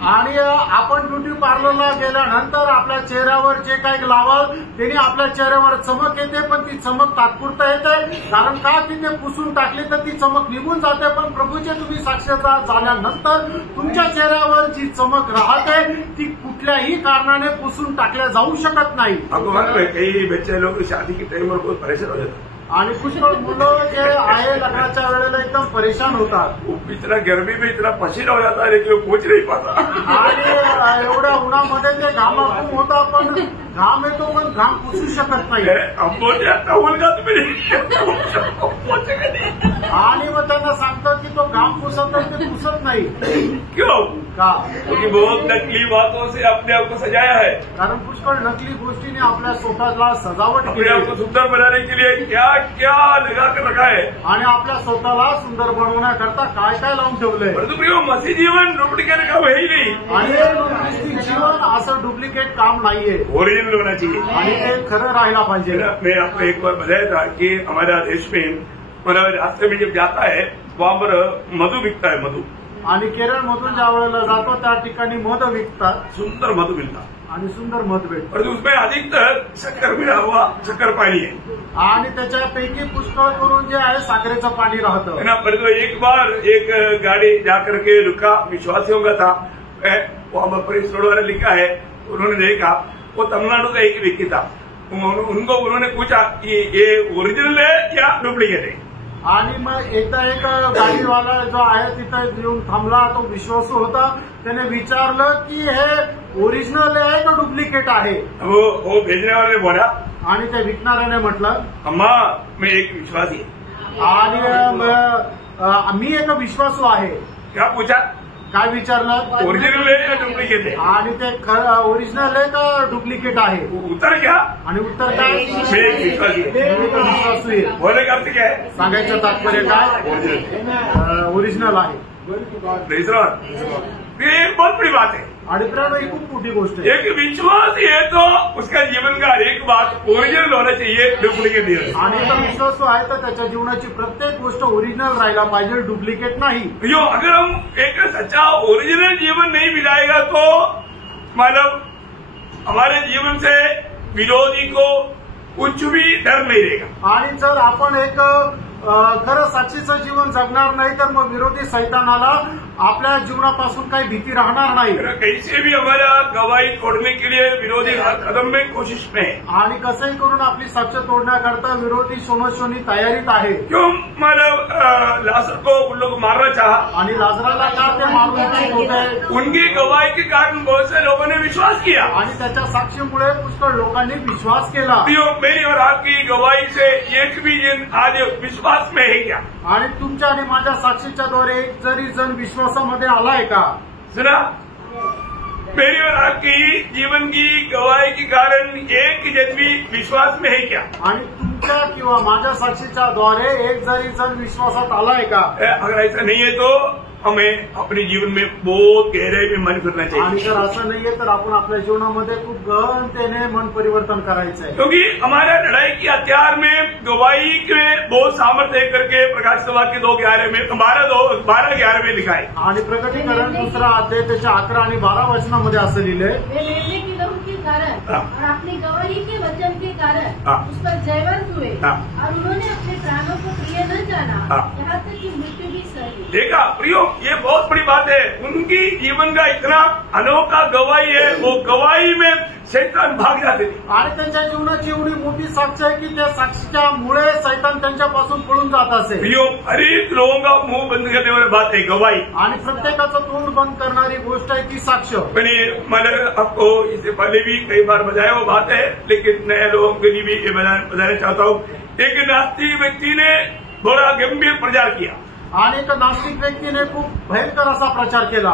आणि आपण ब्युटी पार्लरला गेल्यानंतर आपल्या चेहऱ्यावर जे काही लावाल त्याने आपल्या चेहऱ्यावर चमक येते, पण ती चमक तात्पुरता येते। कारण का तिथे पुसून टाकली तर ती चमक निघून जाते, पण प्रभूचे तुम्ही साक्षीदार झाल्यानंतर तुमच्या चेहऱ्यावर जी चमक राहते ती कुठल्याही कारणाने पुसून टाकल्या जाऊ शकत नाही। आपको मालूम है, कई बच्चे लोग शादी के टाइम पर बहुत परेशान हो जाते हैं। आणि पुष्कळ मुलं जे आहे लग्नाच्या वेळेला एकदम परेशान होतात. इतना गर्मी में इतना पसीना हो जाता है लेकिन पोच नहीं पाता. आणि एवढ्या उन्हामध्ये ते घामाघूम होता पण घाम येतो पण घाम पुसू शकत नाही. आणि मग त्यांना सांगतात की तो घाम पुसत ते पुसत नाही. क्यों? का? क्योंकि बहुत नकली बातों से अपने आप को सजाया है. कारण पुष्कळ नकली गोष्टीने आपल्या स्वतःला सजावट अपने आप को सुंदर बनाने के लिए क्या क्या लगा कर रखा है. आणि आपल्या स्वतःला सुंदर बनवण्याकरता काय काय लावून ठेवलंय. परंतु प्रियो मसीह जीवन डुप्लीकेट काम है ही नहीं. आणि ख्रिस्ती जीवन असं डुप्लिकेट काम नाहीये. ओरिजिनल होना चाहिए. आणि ते खरं राहायला पाहिजे. मैं आपको एक बार बताया था कि हमारा देश में मतलब रास्ते में जब जाता है वहां पर मधु बिकता है. मधु आणि केरळमधून ज्या वेळेला जातो त्या ठिकाणी मध विकतात. सुंदर मधु मिलता आणि सुंदर मध भेटतं. और उसमें अधिकतर शक्कर मिला हुआ शक्कर पानी है. आणि त्याच्यापैकी पुष्कळ करून जे आहे साखरेचं पाणी राहतं. है ना. परंतु एक बार एक गाड़ी जाकर के रुका, विश्वासियों का था. वहां पर पुलिस रोड वाला लिखा है. उन्होंने देखा वो तमिलनाडु का एक व्यक्ति था. उनको उन्होंने पूछा कि ये ओरिजिनल है या डुप्लीकेट है. आणि मग एकदा एक गाडीवाला जो आहे तिथं येऊन थांबला. तो विश्वासू होता. त्याने विचारलं की हे ओरिजिनल आहे का डुप्लिकेट आहे. वो भेजने वाले बोला. आणि त्या विकणाऱ्याने म्हटलं अम्मा मैं एक विश्वासी है. आणि मी एक विश्वासू आहे. क्या पूछा? काय विचारलं? ओरिजिनल है या डुप्लीकेट है. आणि ते ओरिजिनल आहे का डुप्लिकेट आहे. उत्तर क्या? आणि उत्तर काय? मैं एक विश्वासी है. विश्वासू आहे. बोलने का अर्थ क्या है? सांगायचं तात्पर्य काय? ओरिजिनल आहे. ये एक बहुत बड़ी बात है. आणि प्रेम ही खूप मोठी गोष्ट आहे. एक विश्वास है तो उसका जीवन का हर एक बात ओरिजिनल होना चाहिए, डुप्लीकेट नहीं. आणि तो विश्वासू आहे तर त्याच्या जीवनाची प्रत्येक गोष्ट ओरिजिनल राहायला पाहिजे, डुप्लिकेट नाही. यो अगर हम एक सच्चा ओरिजिनल जीवन नहीं मिलाएगा तो मतलब हमारे जीवन से विरोधी को कुछ भी डर नहीं रहेगा. आणि जर आपण एक खरं साक्षीचं जीवन जगणार नाही तर मग विरोधी सैतानाला आपल्या जीवनापासून काही भीती राहणार नाही. कैसे भी हमारा गवाही तोड़ने के लिए विरोधी हर कदम में कोशिश में है. आणि कसंही करून आपली साक्ष तोडण्याकरता विरोधी सोनोशोनी तयारीत आहे. क्यों मतलब लाजर को उन लोग मारना चाहा. आणि लाजराला का ते मारून इच्छित होते. उनकी गवाही के कारण बहुत से लोगों ने विश्वास किया. आणि त्याच्या साक्षीमुळे पुष्कळ लोकांनी विश्वास केला. मेरी और आपकी गवाही से एक भी जन आज विश्वास में है क्या? आणि तुमच्या आणि माझ्या साक्षीच्या द्वारे एक जरी जण विश्वासामध्ये आलाय का? सुना, मेरी और आपकी जीवन की गवाही के कारण एक जन भी विश्वास में है क्या? आणि तुमच्या किंवा माझ्या साक्षीच्या द्वारे एक जरी जण विश्वासात आलाय का? अगर ऐसा नहीं है तो हमें अपने जीवन में बहुत गहराई में मन फिरना चाहिए. आणि जर असं नाहीये तर आपण आपल्या जीवनामध्ये खूप गहनतेने मन परिवर्तन करायचं आहे. क्योंकि हमारा लड़ाई की हथियार में गवाही के बहुत सामर्थ्य है करके प्रकाश सभा के 2:11 में 12:11 में लिखा है. आणि प्रकटीकरण 2 अध्याय त्याच्या 11 आणि 12 वचनामध्ये असं लिहिलंय. वे मेले की लहू के कारण और अपनी गवाही के वचन के कारण उस पर जयवंत हुए और उन्होंने अपने प्राणों को प्रिय न जाना, यहाँ तक कि मृत्यु भी सही. देखा प्रियो, ये बहुत बड़ी बात है. उनकी जीवन का इतना अनोखा गवाही है. वो गवाही में शैतान भाग जाते थे. आणि त्यांच्या जीवनाची एवढी मोठी साक्ष आहे की त्या साक्षीच्या मुळे सैतान त्यांच्यापासून पळून जात असे. प्रियो, हर एक लोगों का मुंह बंद करने वाली बात है गवाही. आणि प्रत्येकाचं तोंड बंद करणारी गोष्ट आहे ती साक्ष. मैंने आपको इससे पहले भी कई बार बताया वो बात है, लेकिन नए लोगों के लिए भी ये बताना चाहता हूँ. एक नास्तिक व्यक्ति ने बड़ा गंभीर प्रचार किया. आणि एक नास्तिक व्यक्तीने खूप भयंकर असा प्रचार केला.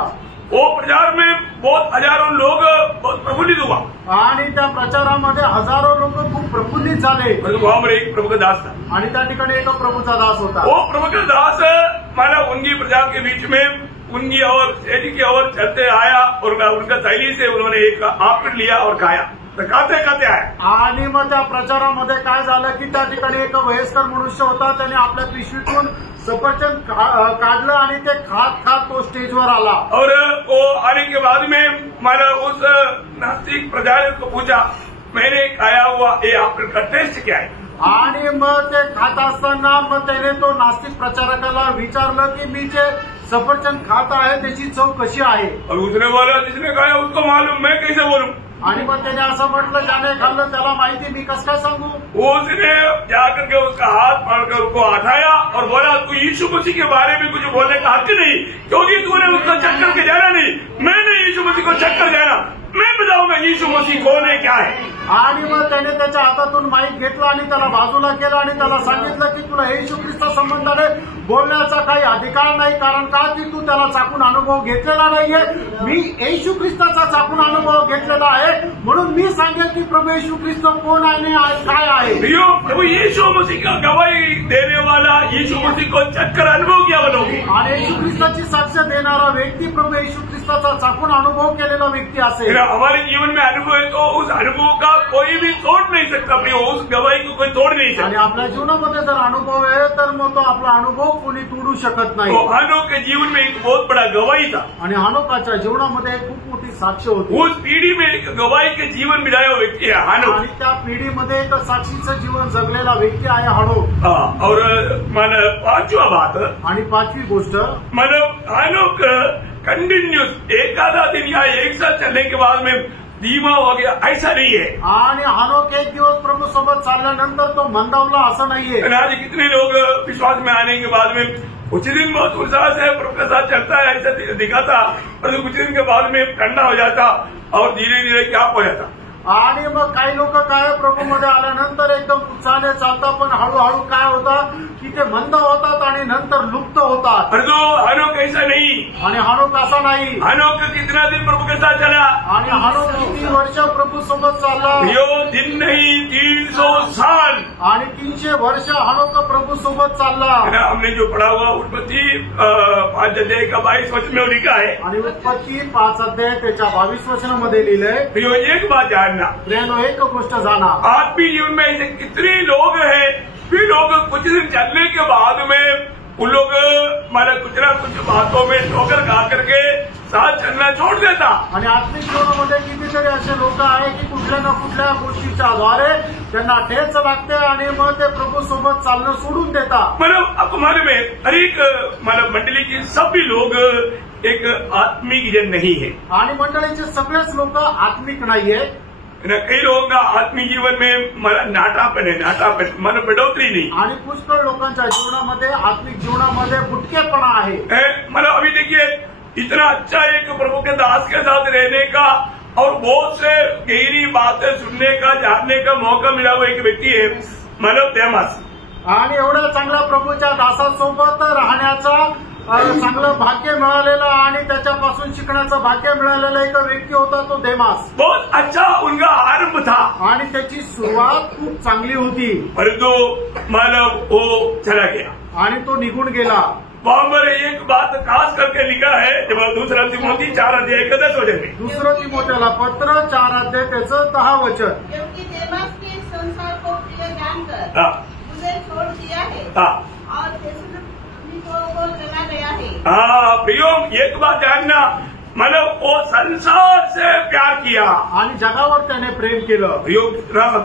वो प्रचार में बहुत हजारों लोग बहुत प्रफुल्लित हुआ. आणि त्या प्रचारामध्ये हजारो लोक खूप प्रफुल्लित झाले. वहां पर एक प्रभु का दास था. आणि त्या ठिकाणी एक प्रभूचा दास होता. वो प्रभु का दास माना उनकी प्रजा के बीच में उनकी और शैली की ओर चलते आया और उनका थैली से उन्होंने एक आपिट लिया और खाया. खाते आया. आणि मग त्या प्रचारामध्ये काय झालं की त्या ठिकाणी एक वयस्कर मनुष्य होता. त्याने आपल्या पिशवीतून सफरचंद काढलं आणि ते खात खात तो स्टेजवर आला. और वो आने के बाद में मैंने उस नास्तिक प्रचारक को पूछा, मैंने खाया हुआ ये आपका टेस्ट क्या है? आणि मग ते खात असताना मग त्याने तो नास्तिक प्रचारकाला विचारलं की मी जे सफरचंद खात आहे त्याची चव कशी आहे? और उसने बोला, जिसने खाया उसको मालूम, मैं कैसे बोलूं? आणि मग त्याने असं म्हटलं, ज्याने खाल्लं त्याला माहिती, मी कसं काय सांगू. उसने जाकर के उसका हाथ पकड़कर उसको हटाया और बोला, तू यीशु मसीह के बारे में कुछ बोलने का हक नहीं, क्योंकि तूने उसको चक्कर के जाना नहीं. मैंने यीशु मसीह को चक्कर जाना, मैं बताऊंगा यीशु मसीह कौन है, क्या है. आणि मग त्याने त्याच्या हातातून माईक घेतला आणि त्याला बाजूला केलं आणि त्याला सांगितलं की तुला येशू ख्रिस्त संबंधाने बोलण्याचा काही अधिकार नाही, कारण का की तू त्याला चाकून अनुभव घेतलेला नाहीये. मी येशू ख्रिस्ताचा चाकून अनुभव घेतलेला आहे, म्हणून मी सांगेन की प्रभू येशू ख्रिस्त कोण आहे आणि काय आहे. प्रभु यीशु मसीह का गवाही देने वाला यीशु मसीह को चक्कर अनुभव किया बनोगे. आणि येशू ख्रिस्ताची साक्ष देणारा व्यक्ती प्रभू येशू ख्रिस्ताचा चाकून अनुभव केलेला व्यक्ती असेल. हमारे जीवन में अनुभव है तो उस अनुभव का कोई भी तोड़ नहीं सकता. उस गवाही को कोई तोड़ नहीं सकता. आणि आपल्या जीवनामध्ये जर अनुभव आहे तर मग तो आपला अनुभव कोणी तोडू शकत नाही. तो हानोक के जीवन में एक बहुत बड़ा गवाही था. आणि हानोकाच्या जीवनामध्ये खूप मोठी साक्ष होती. उस पीढ़ी में एक गवाही के जीवन बिताया हुआ व्यक्ति है हानोक. आणि त्या पिढीमध्ये एक साक्षीचं जीवन जगलेला व्यक्ती आहे हानोक. और मन पांचवा बात आणि पाचवी गोष्ट, मतलब हानोक कंटिन्यूस एकाधा दिन या एक साथ चलने के बाद में धीमा हो गया, ऐसा नहीं है. आणि हानोक एक दिवस प्रभू सोबत चालल्यानंतर तो मंदावला असं नाहीये. आज कितने लोग विश्वास में आने के बाद में कुछ दिन बहुत उत्साह से प्रभु के साथ चलता है, ऐसा दिखाता, और कुछ दिन के बाद में ठंडा हो जाता और धीरे धीरे क्या हो जाता. आणि मग काही लोक काय प्रभूमध्ये आल्यानंतर एकदम उत्साहाने चालतात, पण हळूहळू काय होतात की ते मंद होतात आणि नंतर लुप्त होतात. और जो हानोक ऐसा नहीं. आणि हानोक असा नाही. हानोक कितना दिन प्रभु के साथ चला. आणि हानोक किती वर्ष प्रभू सोबत चालला. यो दिन नहीं 300 साल. आणि 300 वर्ष हानोक प्रभू सोबत चालला. हमने जो पढ़ा हुआ उत्पत्ति 5 अध्याय का 22 वचन में लिखा है. आणि उत्पत्ती 5 अध्याय त्याच्या 22 वचनामध्ये लिहिलंय. यो एक बात जानना, प्रियानो एक गोष्ट जाना, आत्मिक जीवन में ऐसे कितने लोग हैं, भी लोग कुछ दिन चलने के बाद में उन लोग मतलब कुछ ना कुछ बातों में ठोकर खा करके साथ चलना छोड़ देता. आणि आत्मिक जीवनामध्ये कितीतरी असे लोक आहे की कुठल्या ना कुठल्या गोष्टीच्या द्वारे त्यांना ठेच लागते आणि मग ते प्रभू सोबत चालणं सोडून देतात. मतलब आपको मालूम है, हर एक मतलब मंडली के सभी लोग एक आत्मिक जन नहीं है. आणि मंडळीचे सगळेच लोक आत्मिक नाहीये. कई लोगों का आत्मिक जीवन में नाटापन है, नाटापन मन बढ़ोतरी नहीं. आणि पुष्कळ लोकांच्या जीवनामध्ये आत्मिक जीवनामध्ये बुटकेपणा आहे. मतलब अभी देखिए, इतना अच्छा एक प्रभु के दास के साथ रहने का और बहुत से गहरी बातें सुनने का, जानने का मौका मिला हुआ एक व्यक्ती है मतलब देमास. आणि एवढ्या चांगल्या प्रभूच्या दासासोबत राहण्याचा चांगलं भाग्य मिळालेलं आणि त्याच्यापासून शिकण्याचं भाग्य मिळालेला एक व्यक्ती होता तो देमास. बहुत अच्छा उनका आरंभ था आणि त्याची सुरुवात खूप चांगली होती, परंतु मानव वो चला गया आणि तो निघून गेला. वहां पर एक बात खास करके लिखा है, जब दूसरा तिमोथी 4 अध्याय 10 वचन में. दुसरं तिमोथेला पत्र 4 अध्याय त्याचं 10 वचन. क्योंकि देमास के संसार को प्रिय जानकर मुझे छोड़ दिया है और थेसलुनीकी को चला गया है. प्रियो एक बात जानना, मतलब वो संसार से प्यार किया आणि जगावर त्याने प्रेम केलं. प्रियो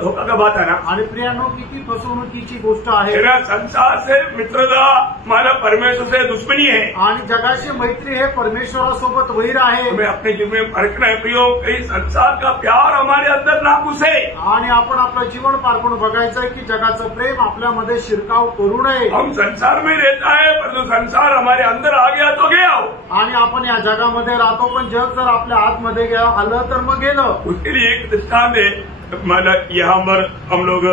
धोखा का बात है ना. आणि प्रियानो किती फसवणुकीची गोष्ट आहे. संसार से मित्रता माना परमेश्वर से दुश्मनी है. आणि जगाची मैत्री हे परमेश्वरासोबत वैर आहे. हमें अपने जीवन में परखना है प्रियो, कहीं संसार का प्यार हमारे अंदर ना घुसे. आणि आपण आपलं जीवन पारखून बघायचंय की जगाचं प्रेम आपल्यामध्ये शिरकाव करू नये. हम संसार में रहता है, परंतु संसार हमारे अंदर आ गया तो गया. आणि आपण या जगामध्ये राहतो, पण जग जर आपल्या आतमध्ये आलं तर मग गेलं. उसके लिए एक दृष्टांत है, मतलब यहाँ पर हम लोग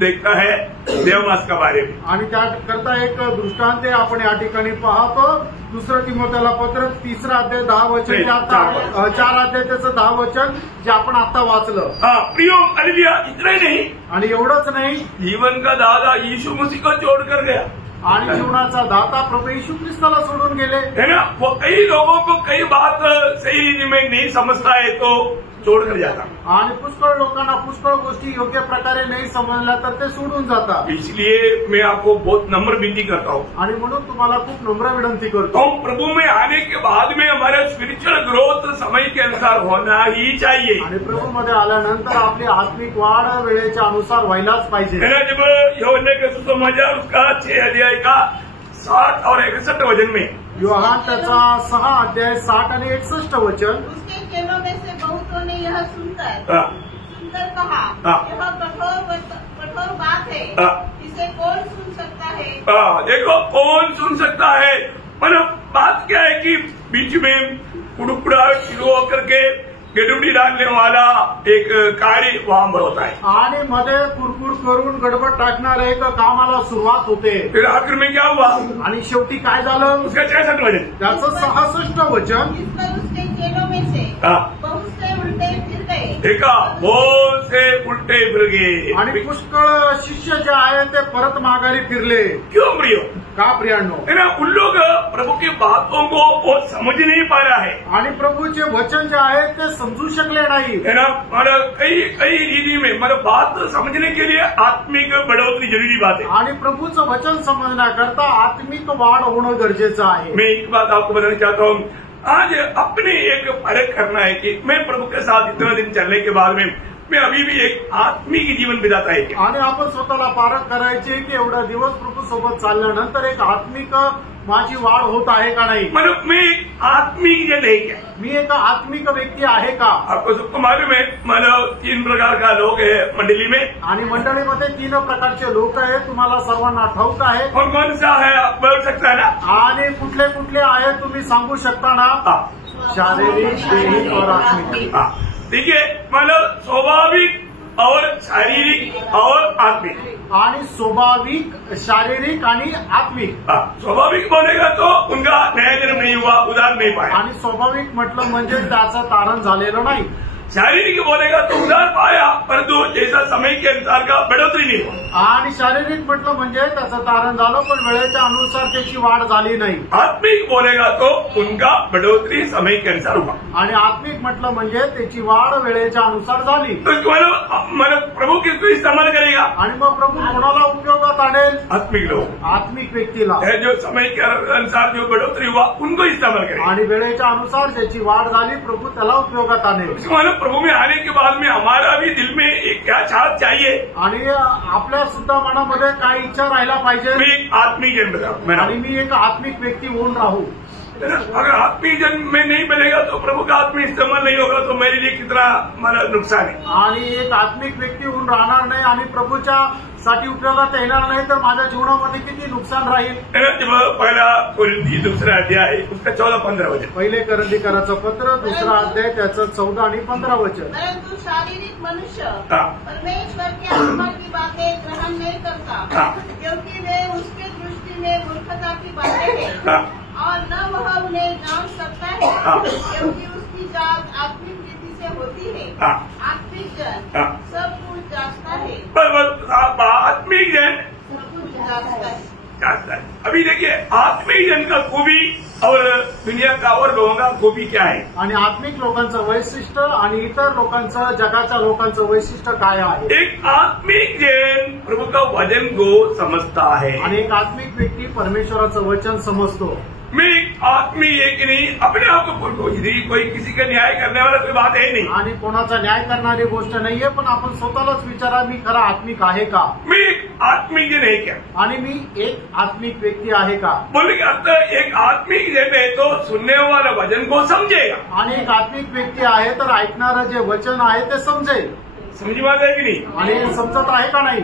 देखता है देमास के बारे में. आणि त्याकरता एक दृष्टांत आपण या ठिकाणी पाहतो. दुसरं तिमोथेला पत्र 3 अध्याय 10 वचन, 4 अध्याय त्याचं 10 वचन जे आपण आता वाचलं. प्रियो हालेलुया. इतना ही नहीं, आणि एवढंच नाही, जीवन का दादा यीशु मसीह को छोड़कर गया. आणि जीवनाचा दाता प्रभू येशू ख्रिस्ताला सोडून गेले. है ना. वो कई लोगों को कई बात सही रीति में नहीं समझता है तो छोड़कर जाता. आणि पुष्कळ लोकांना पुष्कळ गोष्टी योग्य प्रकारे नाही समजल्या तर ते सोडून जातात. इसलिए मैं आपको बहुत नम्र विनती करता हूँ. आणि म्हणून तुम्हाला खूप नम्र विनंती करतो. हम प्रभु में आने के बाद में हमारा स्पिरिचुअल ग्रोथ समय के अनुसार होना ही चाहिए. आणि प्रभूमध्ये आल्यानंतर आपली आत्मिक वाढ वेळेच्या अनुसार व्हायलाच पाहिजे. जब यूहन्ना के सुसमाचार उसका 6 अध्याय का 60 और 61 वचन में, योहान त्याचा 6 अध्याय 60 आणि 61 वचन. उसके चेलों में से बहुतों ने यह सुनकर सुनकर कहा, यह कठोर बात है, इसे कौन सुन सकता है? देखो, कौन सुन सकता है, मतलब बात क्या है कि बीच में कुड़कुड़ा शुरू होकर के गडबडी डालने वाला एक कार्य वहां होता है आणि मध्ये कुरकुर करून गडबड टाकणार एक कामाला सुरुवात होते. फिर आखिर में क्या हुआ? आणि शेवटी काय झालं? उसका 66 वचन, त्याचं 66 वचन. इस पर उसके चेलों में से बहुत से उल्टे फिर गए. देखा, बहुत से उल्टे फिर गए. आणि पुष्कळ शिष्य जे आहे ते परत माघारी फिरले. क्यों प्रियो? का प्रियांनो? है ना, उन लोग प्रभु की बातों को वो समझ नहीं पा रहा है. आणि प्रभूचे वचन जे आहे ते समजू शकले नाही. है ना, मतलब कई रीति में मतलब बात समझने के लिए आत्मिक बढ़ोतरी जरूरी बात है. आणि प्रभूचं वचन समजण्याकरता आत्मिक वाढ होणं गरजेचं आहे. मैं एक बात आपको बताना चाहता हूँ. आज अपने एक परख करना है कि मैं प्रभु के साथ इतना दिन चलने के बाद में मैं अभी भी एक आत्मिक जीवन बिताता है. आणि आपण स्वतःला पारख करायचे की एवढा दिवस प्रभू सोबत चालल्यानंतर एक आत्मिक माझी वाढ होत आहे का नाही. मतलब मैं एक आत्मिक जन है क्या? मी एक आत्मिक व्यक्ती आहे का? आपको सबको मालूम है, मतलब 3 प्रकार का लोग है मंडली में. आणि मंडळीमध्ये 3 प्रकारचे लोक आहेत. तुम्हाला सर्वांना ठाऊक आहे. कौन कौन सा है आप बोल सकता है ना? आणि कुठले कुठले आहेत तुम्ही सांगू शकता ना? शारीरिक, दैहिक और आत्मिक. ठीक है, मतलब स्वाभाविक और शारीरिक और आत्मिक. आणि स्वाभाविक, शारीरिक आणि आत्मिक. स्वाभाविक बोलेगा तो उनका नया जन्म नहीं हुआ, उदार नहीं पाया. आणि स्वाभाविक म्हटलं म्हणजे त्याचं तारण झालेलं नाही. शारीरिक बोलेगा तो उदार पाया, परंतु जैसा समय के अनुसार का बढ़ोतरी नहीं हुआ. आणि शारीरिक म्हटलं म्हणजे त्याचं तारण झालं पण वेळेच्या अनुसार त्याची वाढ झाली नाही. आत्मिक बोलेगा तो उनका बढ़ोतरी समय के अनुसार हुआ. आणि आत्मिक म्हटलं म्हणजे त्याची वाढ वेळेच्या अनुसार झाली. तो मतलब प्रभु किसको इस्तेमाल करेगा? आणि मग प्रभू कोणाला उपयोगात आणेल? आत्मिक लोग, आत्मिक व्यक्तीला. जो समय के अनुसार जो बढ़ोतरी हुआ उनको इस्तेमाल करेगा. आणि वेळेच्या अनुसार ज्याची वाढ झाली प्रभू त्याला उपयोगात आणेल. प्रभु में आने के बाद में हमारा भी दिल में एक क्या चाहत चाहिए? आणि आपल्या सुद्धा मनामध्ये काय इच्छा राहायला पाहिजे? मी एक आत्मिक जन बना, आणि मी एक आत्मिक व्यक्ती होऊन राहू. अगर आत्मिक जन में नहीं बनेगा तो प्रभु का आत्मिक इस्तेमाल नहीं होगा तो मेरे लिए कितना मला नुकसान है. आणि एक आत्मिक व्यक्ती होऊन राहणार नाही आणि प्रभूच्या साठी उपयोगात येणार नाही तर माझ्या जीवनामध्ये किती नुकसान राहील. पहिला कोरिंथी 2 अध्याय उसका 14-15 वचन. पहिले करंदीकराचं पत्र 2 अध्याय त्याचं 14 आणि 15 वचन. परंतु शारीरिक मनुष्य परमेश्वर की आत्मा की बातें ग्रहण नहीं करता, क्योंकि वे उसकी दृष्टि में मूर्खता की बातें हैं और न वह उन्हें जान सकता है, क्योंकि उसकी जांच आत्मिक रीति से होती है. आत्मिक जन सब कुछ जांचता है. आत्मिक जन सब कुछ जांचता है. अभी देखिए, आत्मिक जन का खूबी और दुनिया का और लोगों का खूबी क्या है? आणि आत्मिक लोकांचं वैशिष्ट्य आणि इतर लोकांचं, जगाच्या लोकांचं वैशिष्ट्य काय आहे? एक आत्मिक जन प्रभु का वचन को समजता है. आणि एक आत्मिक व्यक्ती परमेश्वराचं वचन समजतो. मैं एक आत्मी है कि नहीं, अपने आप को कोई किसी का न्याय करने वाला कोई बात है नहीं. आणि कोणाचा न्याय करणारी गोष्ट नाहीये, पण आपण स्वतःलाच विचारा मी खरा आत्मिक आहे का? मैं एक आत्मिक जन है क्या? आणि मी एक आत्मिक व्यक्ती आहे का? बोले कि आता एक आत्मिक जन है तो सुनने वाला वचन को समझेगा. आणि एक आत्मिक व्यक्ती आहे तर ऐकणारं जे वचन आहे ते समजेल. समझी बात है कि नहीं? आणि समजत आहे का नाही?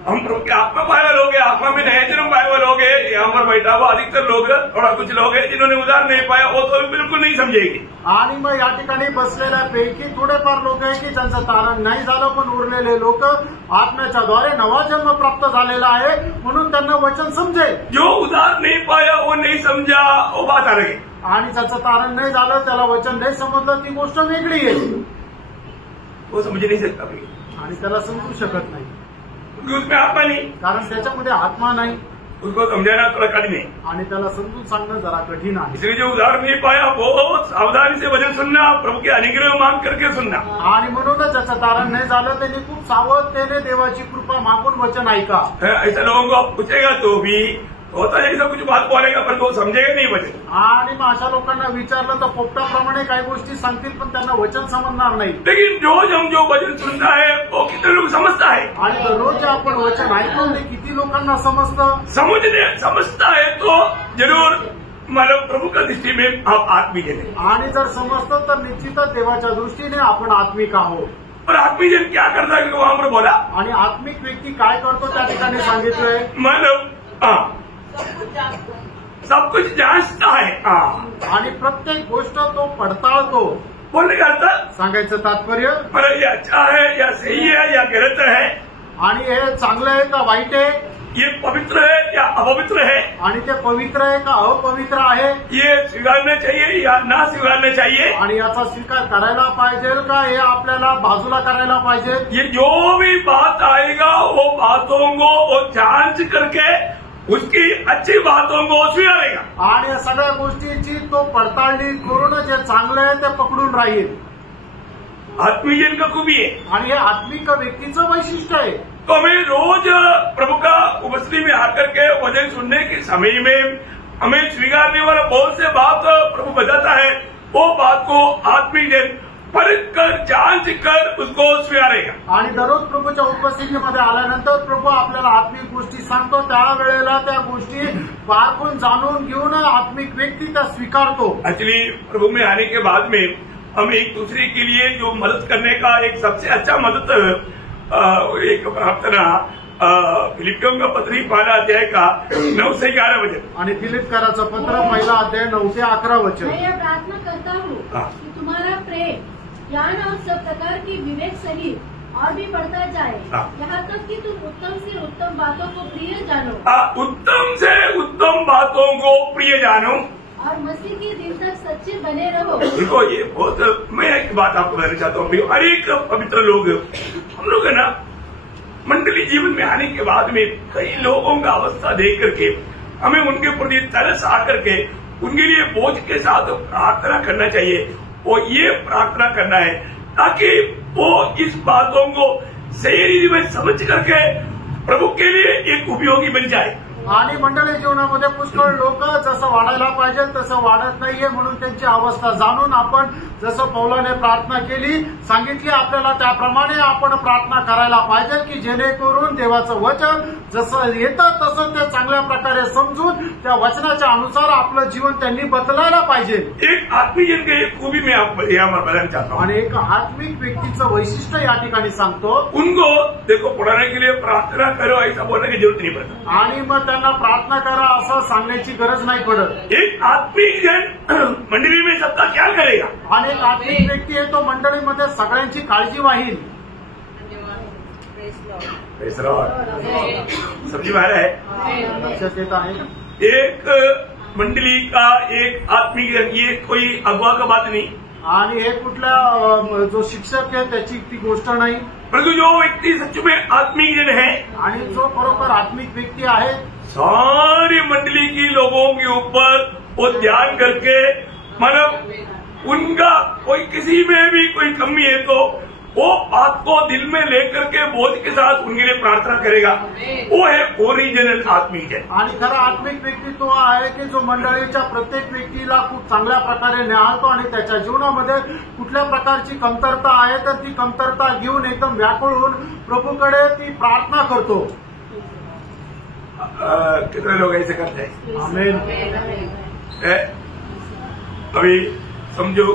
हम प्रभु के आत्मा पाए लोग हैं, आत्मा में नया जन्म पाए हुए लोग हैं. यहाँ पर बैठा हुआ अधिकतर लोग, थोड़ा कुछ लोग हैं जिन्होंने उदार नहीं पाया, वो तो बिल्कुल नहीं समझेगी. आणि मग या ठिकाणी बसलेल्या पैकी थोडेफार लोक आहे की ज्यांचं तारण नाही झालं, पण उरलेले लोक आत्म्याच्या द्वारे नवा जन्म प्राप्त झालेला आहे म्हणून त्यांना वचन समजेल. जो उदार नहीं पाया वो नहीं समझा, वो बात आ रही. आणि ज्याचं तारण नाही झालं त्याला वचन नाही समजलं ती गोष्ट वेगळी आहे. वो समझ नहीं सकता भाई, आणि त्याला समजू शकत नाही क्योंकि उसमें आत्मा नहीं, कारण त्याच्यामध्ये आत्मा नाही. उसको समझाना थोड़ा कठिन है. आणि त्याला समजून सांगणं जरा कठीण आहे. इसलिए जो उदार नहीं पाया बहुत सावधानी से वचन सुनना, प्रभु के अनुग्रह मांग करके सुनना. आणि म्हणूनच ज्याचं तारण नाही झालं त्यांनी खूप सावधतेने देवाची कृपा मागून वचन ऐका. ऐसा लोगों को आप पूछेगा तो भी होता जैसा कुछ बात बोलेगा पर वो समझेगा नहीं वचन. आणि मग अशा लोकांना विचारलं तर पोपटाप्रमाणे काही गोष्टी सांगतील पण त्यांना वचन समजणार नाही. लेकिन रोज हम जो वचन सुनता है वो कितने लोग समझता है? आणि दररोज आपण वचन ऐकून ते किती लोकांना समजतं? समझता है तो जरूर मतलब प्रभु का दृष्टि में आप आत्मिक है। आणि जर समजतो तर निश्चितच देवाच्या दृष्टीने आपण आत्मिक आहोत। और आत्मिक जन क्या करता है वहां पर बोला, आणि आत्मिक व्यक्ती काय करतो त्या ठिकाणी सांगितलंय, मतलब सब कुछ जांचता है। आणि प्रत्येक गोष्ट तो पडताळतो। बोलने का अर्थ, सांगायचं तात्पर्य, मतलब ये अच्छा है या सही है या गलत है, आणि हे चांगलं आहे का वाईट आहे, ये पवित्र है या अपवित्र है, आणि ते पवित्र आहे का अपवित्र आहे, ये स्वीकारना चाहिए या ना स्वीकारना चाहिए, आणि याचा स्वीकार करायला पाहिजे का हे आपल्याला बाजूला करायला पाहिजे। ये जो भी बात आएगा वो बातों को वो जांच करके उसकी अच्छी बातों को स्वीकारेगा, आणि या सगळ्या गोष्टीची तो पडताळणी करून जे चांगलं आहे ते पकडून राहील। आत्मीय जन का खूबी है। आणि हे आत्मिक व्यक्तीचं वैशिष्ट्य आहे। तो हमें रोज प्रभु का उपस्थिति में आकर के वचन सुनने के समय में हमें स्वीकारने वाला बहुत से बात प्रभु बताता है, वो बात को आत्मिक जन परख कर जांच कर उसको स्वीकारेगा। आणि दररोज प्रभूच्या उपस्थितीमध्ये आल्यानंतर प्रभू आपल्याला आत्मिक गोष्टी सांगतो, त्यावेळेला त्या गोष्टी पारखून जाणून घेऊन आत्मिक व्यक्ती त्या स्वीकारतो। एक्चुअली प्रभु में आने के बाद में हम एक दूसरे के लिए जो मदद करने का एक सबसे अच्छा मदद एक प्रार्थना फिलिपियों का पत्री 12 अध्याय का 9 से 11 वचन, आणि फिलिपकराचं पत्र पहिला अध्याय 9 से 11 वचन। मैं यह प्रार्थना करता हूँ कि तुम्हारा प्रेम ज्ञान और सब प्रकार की विवेक सहित और भी बढ़ता जाए, यहाँ तक कि तुम उत्तम से उत्तम बातों को प्रिय जानो। उत्तम से उत्तम बातों को प्रिय जानो, और मसीह के दिन तक सच्चे बने रहो। देखो ये बहुत, मैं एक बात आपको कहना चाहता हूँ, हर एक पवित्र लोग हम लोग है ना, मंडली जीवन में आने के बाद में कई लोगों का अवस्था देख करके हमें उनके प्रति तरस आकर के उनके लिए बोझ के साथ प्रार्थना करना चाहिए। और ये प्रार्थना करना है ताकि वो इस बातों को सही रीति में समझ करके प्रभु के लिए एक उपयोगी बन जाए। आणि मंडळी जीवनामध्ये पुष्कळ लोक जसं वाढायला पाहिजे तसं वाढत नाहीये, म्हणून त्यांची अवस्था जाणून आपण जसं पौलाने प्रार्थना केली सांगितली आपल्याला त्याप्रमाणे आपण प्रार्थना करायला पाहिजे की जेणेकरून देवाचं वचन जसं येतं तसं ते चांगल्या प्रकारे समजून त्या वचनाच्या अनुसार आपलं जीवन त्यांनी बदलायला पाहिजे। एक आत्मिक जन की खूबी मैं आपको यहाँ बताना चाहता हूँ, आणि एक आत्मिक व्यक्तीचं वैशिष्ट्य या ठिकाणी सांगतो। उनको देखो पढ़ाने के लिए प्रार्थना करो ऐसा बोलने की जरूरत नहीं पड़ता, आणि मग त्यांना प्रार्थना करा असं सांगण्याची गरज नाही पडत। एक आत्मिक जन मंडली में सबका ख्याल करेगा, आणि एक आत्मिक व्यक्ती आहे तो मंडळीमध्ये सगळ्यांची काळजी वाहील। सब्जी बाहर है, लक्षात येत आहे। एक मंडली का एक आत्मिक जन, ये कोई अगवा का बात नहीं, आणि हे कुठल्या जो शिक्षक आहे त्याची ती गोष्ट नाही, परंतु जो व्यक्ति सच में आत्मिक जन है आणि जो बरोबर आत्मिक व्यक्ती आहे सारी मंडली की लोगों के ऊपर वो ध्यान करके, मतलब उनका कोई किसी में भी कोई कमी है तो वो बात को दिल में लेकर के बोझ के साथ उनके लिए प्रार्थना करेगा, वो है ओरिजिनल आत्मिक है। आणि खरा आत्मिक व्यक्ती तो आहे की जो मंडळीच्या प्रत्येक व्यक्तीला खूप चांगल्या प्रकारे निहाळतो आणि त्याच्या जीवनामध्ये कुठल्या प्रकारची कमतरता आहे तर ती कमतरता घेऊन एकदम व्याकुळ होऊन प्रभूकडे ती प्रार्थना करतो। कितने लोग ऐसे करते हैं? आमेन। अभी समझो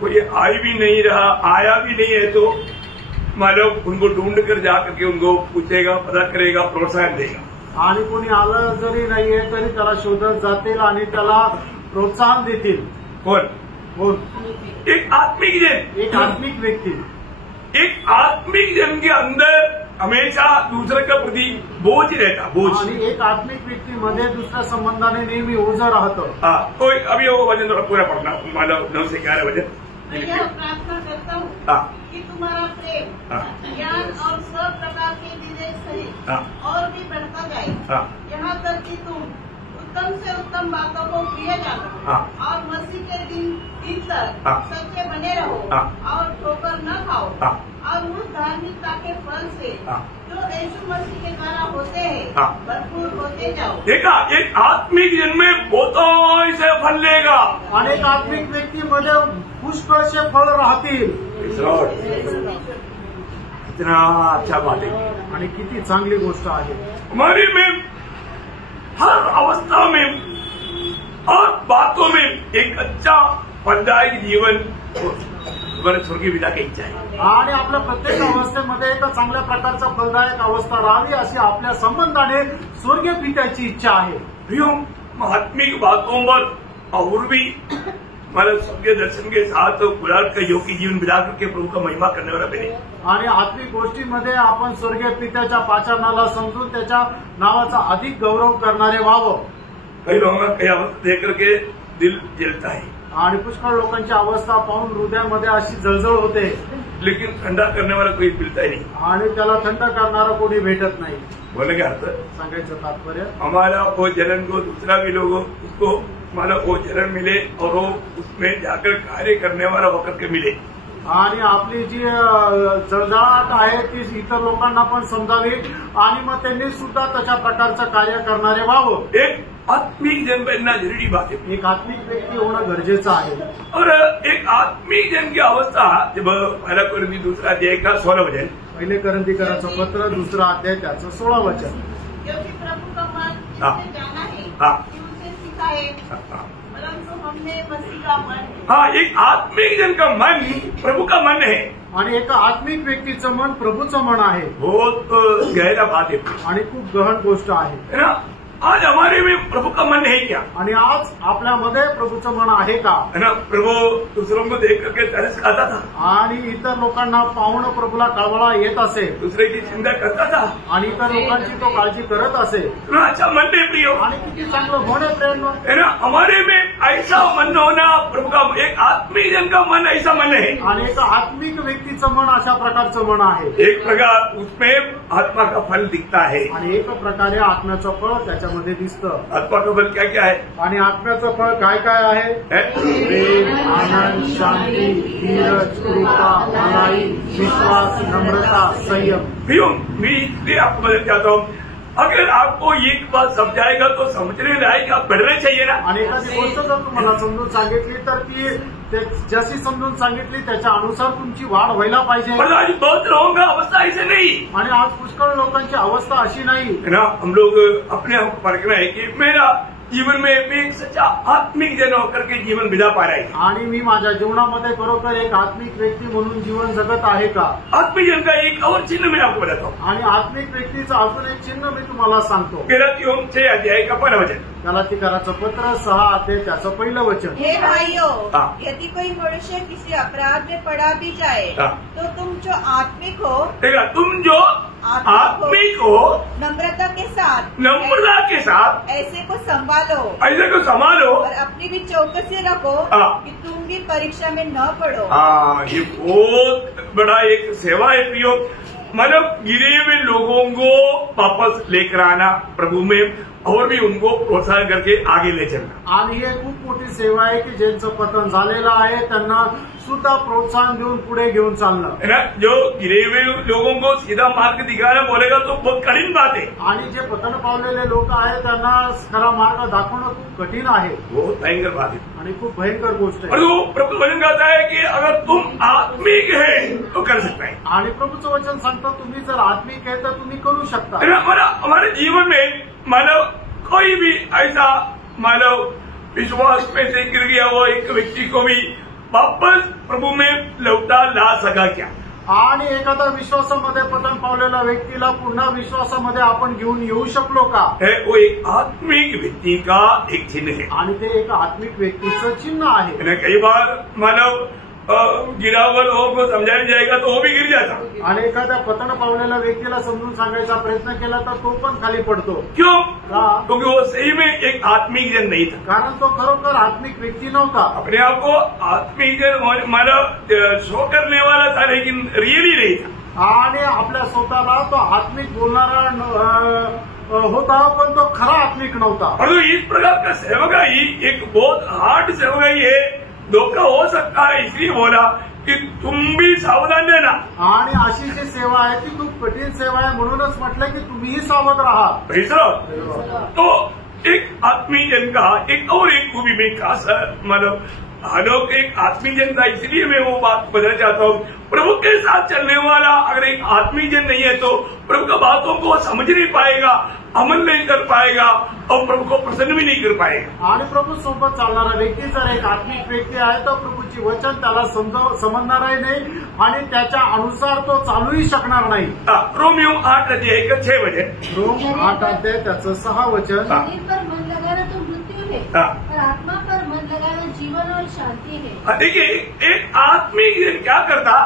कोई आई भी नहीं रहा, आया भी नहीं है तो मतलब उनको ढूंढ कर जाकर के उनको पूछेगा, पता करेगा, प्रोत्साहन देगा। आणि कोणी आलं जरी नाहीये तरी त्याला शोधत जातील आणि त्याला प्रोत्साहन देतील। कौन? एक आत्मिक जन, एक आत्मिक व्यक्ती, एक आत्मिक जन के अंदर हमेशा दूसरे के प्रति बोझ रहता, बोझ। आणि एक आत्मिक व्यक्तीमध्ये दुसऱ्या संबंधाने नेहमी ओझं राहतं। तो अभी वो वचन थोड़ा पूरा पढ़ना, मतलब 9 से 11 वचन। मैं यह प्रार्थना करता हूँ कि तुम्हारा प्रेम ज्ञान और सब प्रकार के विवेक सहित और भी बढ़ता जाए, यहाँ तक कि तुम उत्तम से उत्तम बातों को प्रिय जानो और मसीह के दिन तक सच्चे बने रहो और ठोकर न खाओ और उस धार्मिकता के फल से जो यीशु मसीह के द्वारा होते हैं भरपूर होते जाओ। देखा, एक आत्मिक जन में बहुतों से फल लेगा, अनेक आत्मिक व्यक्तीमध्ये पुष्कळशे फळ राहतील। इतना अच्छा बात है आणि किती चांगली गोष्ट आहे। हमारी में हर अवस्था में और बातों में एक अच्छा फलदायक जीवन स्वर्गीय पिता की इच्छा आहे. आणि आपल्या प्रत्येक अवस्थेमध्ये एक चांगल्या प्रकारचा फलदायक अवस्था राहावी अशी आपल्या संबंधाने स्वर्गीय पित्याची इच्छा आहे. आत्मिक बातों पर और भी मतलब स्वर्गीय दर्शन के साथ गुलाल का योगी जीवन बिता करके प्रभु का महिमा करने वाला बने. आणि आत्मिक गोष्टीमध्ये आपण स्वर्गीय पित्याच्या पाचारणाला समजून त्याच्या नावाचा अधिक गौरव करणारे व्हावं. कई लोगों का कई अवस्था देख करके दिल जलता है आणि पुष्कळ लोकांची अवस्था पाहून हृदयामध्ये अशी जळजळ होते, लेकिन ठंडा करने वाला कोई मिलता ही नहीं. आणि त्याला थंड करणारा कोणी भेटत नाही. बोलने का अर्थ सांगायचं तात्पर्य हमारा वो जलन को दूसरा भी लोग उसको मतलब वो जलन मिले और वो उसमें जाकर कार्य करने वाला होकर के मिले. आणि आपली जी जळजळाट आहे ती इतर लोकांना पण समजावी आणि मग त्यांनी सुद्धा तशा प्रकारचं कार्य करणारे व्हावं. एक आत्मिक जन बनना जरूरी बात है. एक आत्मिक व्यक्ती होणं गरजेचं आहे. और एक आत्मिक जन की अवस्था जब पहला कोरिन्थी दूसरा अध्याय का 16 वचन, पहिले करंथीकरांचं पत्र 2 अध्याय त्याचं 16 वचन. क्योंकि प्रभु का मन हाँ. जिससे जाना है हाँ. कि उसे सिखाए, परंतु हमने मसीह का मन है. हाँ, एक आत्मिक जन का मन प्रभु का मन है. आणि एक आत्मिक व्यक्तीचं मन प्रभूचं मन आहे. बहुत गहरा बात है आणि खूप गहन गोष्ट आहे ना. आज हमारे में प्रभु का मन है क्या? आणि आज आपल्यामध्ये प्रभूचं मन आहे का? है ना. प्रभु दूसरों को देख करके तरस खाता था आणि इतर लोकांना पाहून प्रभूला कळवळा येत असे, दूसरे की चिंता करता था आणि इतर लोकांची तो काळजी करत असे. ना. अच्छा मन है प्रियो, आणि किती चांगलं होणे प्रेम. है ना. हमारे में ऐसा मन होना प्रभु का एक आत्मिक जन का मन ऐसा मन है. आणि एक आत्मिक व्यक्तीचं मन अशा प्रकारचं मन आहे. एक प्रकार उसमें आत्मा का फल दिखता है. आणि एक प्रकारे आत्म्याचं फळ त्याच्यामध्ये दिसतं. आत्मा का फल क्या क्या है? आणि आत्म्याचं फळ काय काय आहे? प्रेम, आनंद, शांती, धीरज, कृपा, भलाई, विश्वास, नम्रता, संयम. प्रियो, मैं इसलिए आपको मदद चाहता हूँ. अगर आपको एक बात समझाएगा तो समझने लायक आप बढ़ना चाहिए ना. आणि एखादी गोष्ट जर तुम्हाला समजून सांगितली तर ती जशी समजून सांगितली त्याच्या अनुसार तुमची वाढ व्हायला पाहिजे. पर आज बहुत लोगों का अवस्था ऐसे नहीं आणि आज पुष्कळ लोकांची अवस्था अशी नाही है ना. हम लोग अपने आप को परखना है कि मेरा जीवन में मैं एक सच्चा आत्मिक जन होकर के जीवन बिता पा रहा है. आणि मी माझ्या जीवनामध्ये खरोखर एक आत्मिक व्यक्ती म्हणून जीवन जगत आहे का? आत्मिक जन का एक और चिन्ह मैं आपको बताता हूँ. आणि आत्मिक व्यक्तीचं अजून एक चिन्ह मी तुम्हाला सांगतो. गलातियों 6 अध्याय का 1 वचन. गलातीकराचं पत्र 6 अध्याय त्याचं पहिलं वचन. हे भाइयों, हाँ. यदि कोई मनुष्य किसी अपराध में पड़ा भी जाए, हाँ. तो तुम जो आत्मिक हो, देखा, तुम जो आत्मिक हो नम्रता के साथ ऐसे को संभालो ऐसे को संभालो और अपनी भी चौकसी रखो हाँ. कि तुम भी परीक्षा में न पड़ो. हाँ, ये बहुत बड़ा एक सेवा है प्रियो. मतलब गिरे हुए लोगों को वापस लेकर आना प्रभु में और भी उनको प्रोत्साहन करके आगे ले चलना. आणि हे खूप मोठी सेवा आहे की ज्यांचं पतन झालेलं आहे त्यांना सुद्धा प्रोत्साहन देऊन पुढे घेऊन चालणं. है ना. जो गिरे हुए लोगों को सीधा मार्ग दिखाना बोलेगा तो बहुत कठिन बात है. आणि जे पतन पावलेले लोक आहेत त्यांना खरा मार्ग दाखवणं खूप कठीण आहे. बहुत भयंकर बात है आणि खूप भयंकर गोष्ट और आहे. वो प्रभु वचन कहता है कि अगर तुम आत्मिक है तो कर सकता है. आणि प्रभूचं वचन सांगतं तुम्ही जर आत्मिक आहे तर तुम्ही करू शकता. है ना. हमारे जीवन में मानव कोई भी ऐसा मानव विश्वास में से गिर गया वो एक व्यक्ति को भी वापस प्रभु में लौटा ला सका क्या? आणि एखादा विश्वासामध्ये पतन पावलेल्या व्यक्तीला पुन्हा विश्वासामध्ये आपण घेऊन येऊ शकलो का? है वो एक आत्मिक व्यक्ति का एक चिन्ह है. आणि ते एक आत्मिक व्यक्तीचं चिन्ह आहे. है ना. कई बार मानव गिरा हुआ लोगों को समझाया जाएगा तो वो भी गिर जाता. आणि एखाद्या पतन पावलेल्या व्यक्तीला समजून सांगायचा प्रयत्न केला तर तो पण खाली पडतो. क्यों? का? क्योंकि वो सही में एक आत्मिक जन नहीं था. कारण तो खरोखर आत्मिक व्यक्ती नव्हता. अपने आप को आत्मिक जन मानव शो करने वाला था लेकिन रियली नहीं था. आणि आपल्या स्वतःला तो आत्मिक बोलणारा होता पण तो खरा आत्मिक नव्हता. और तो इस प्रकार का सेवकाई एक बहुत हार्ड सेवकाई है. धोखा हो सकता है इसलिए बोला कि तुम भी सावधान रहना. आणि अशी जी सेवा आहे ती खूप कठीण सेवा आहे म्हणूनच म्हटलं की तुम्हीही सावध राहा. तो एक आत्मीय जन का एक और एक खूबी में खास मतलब अलौकिक आत्मीय जन था, इसलिए मैं वो बात बताना चाहता हूँ। प्रभु के साथ चलने वाला अगर एक आत्मीय जन नहीं है तो प्रभु की बातों को समझ नहीं पाएगा, अमल नहीं कर पाएगा और प्रभु को प्रसन्न भी नहीं कर पाएगा। आणि प्रभू सोबत चालणारा व्यक्ती जर एक आत्मिक व्यक्ती आहे तर प्रभूची वचन त्याला समजणारही नाही आणि त्याच्या अनुसार तो चालूही शकणार नाही। रोमियो 8:6 रोम 8 त्याचं 6 वचन। शरीर पर मन लगाना तो मृत्यु है, और आत्मा पर मन लगाना जीवन और शांति है। देखिए एक आत्मिक जन क्या करता,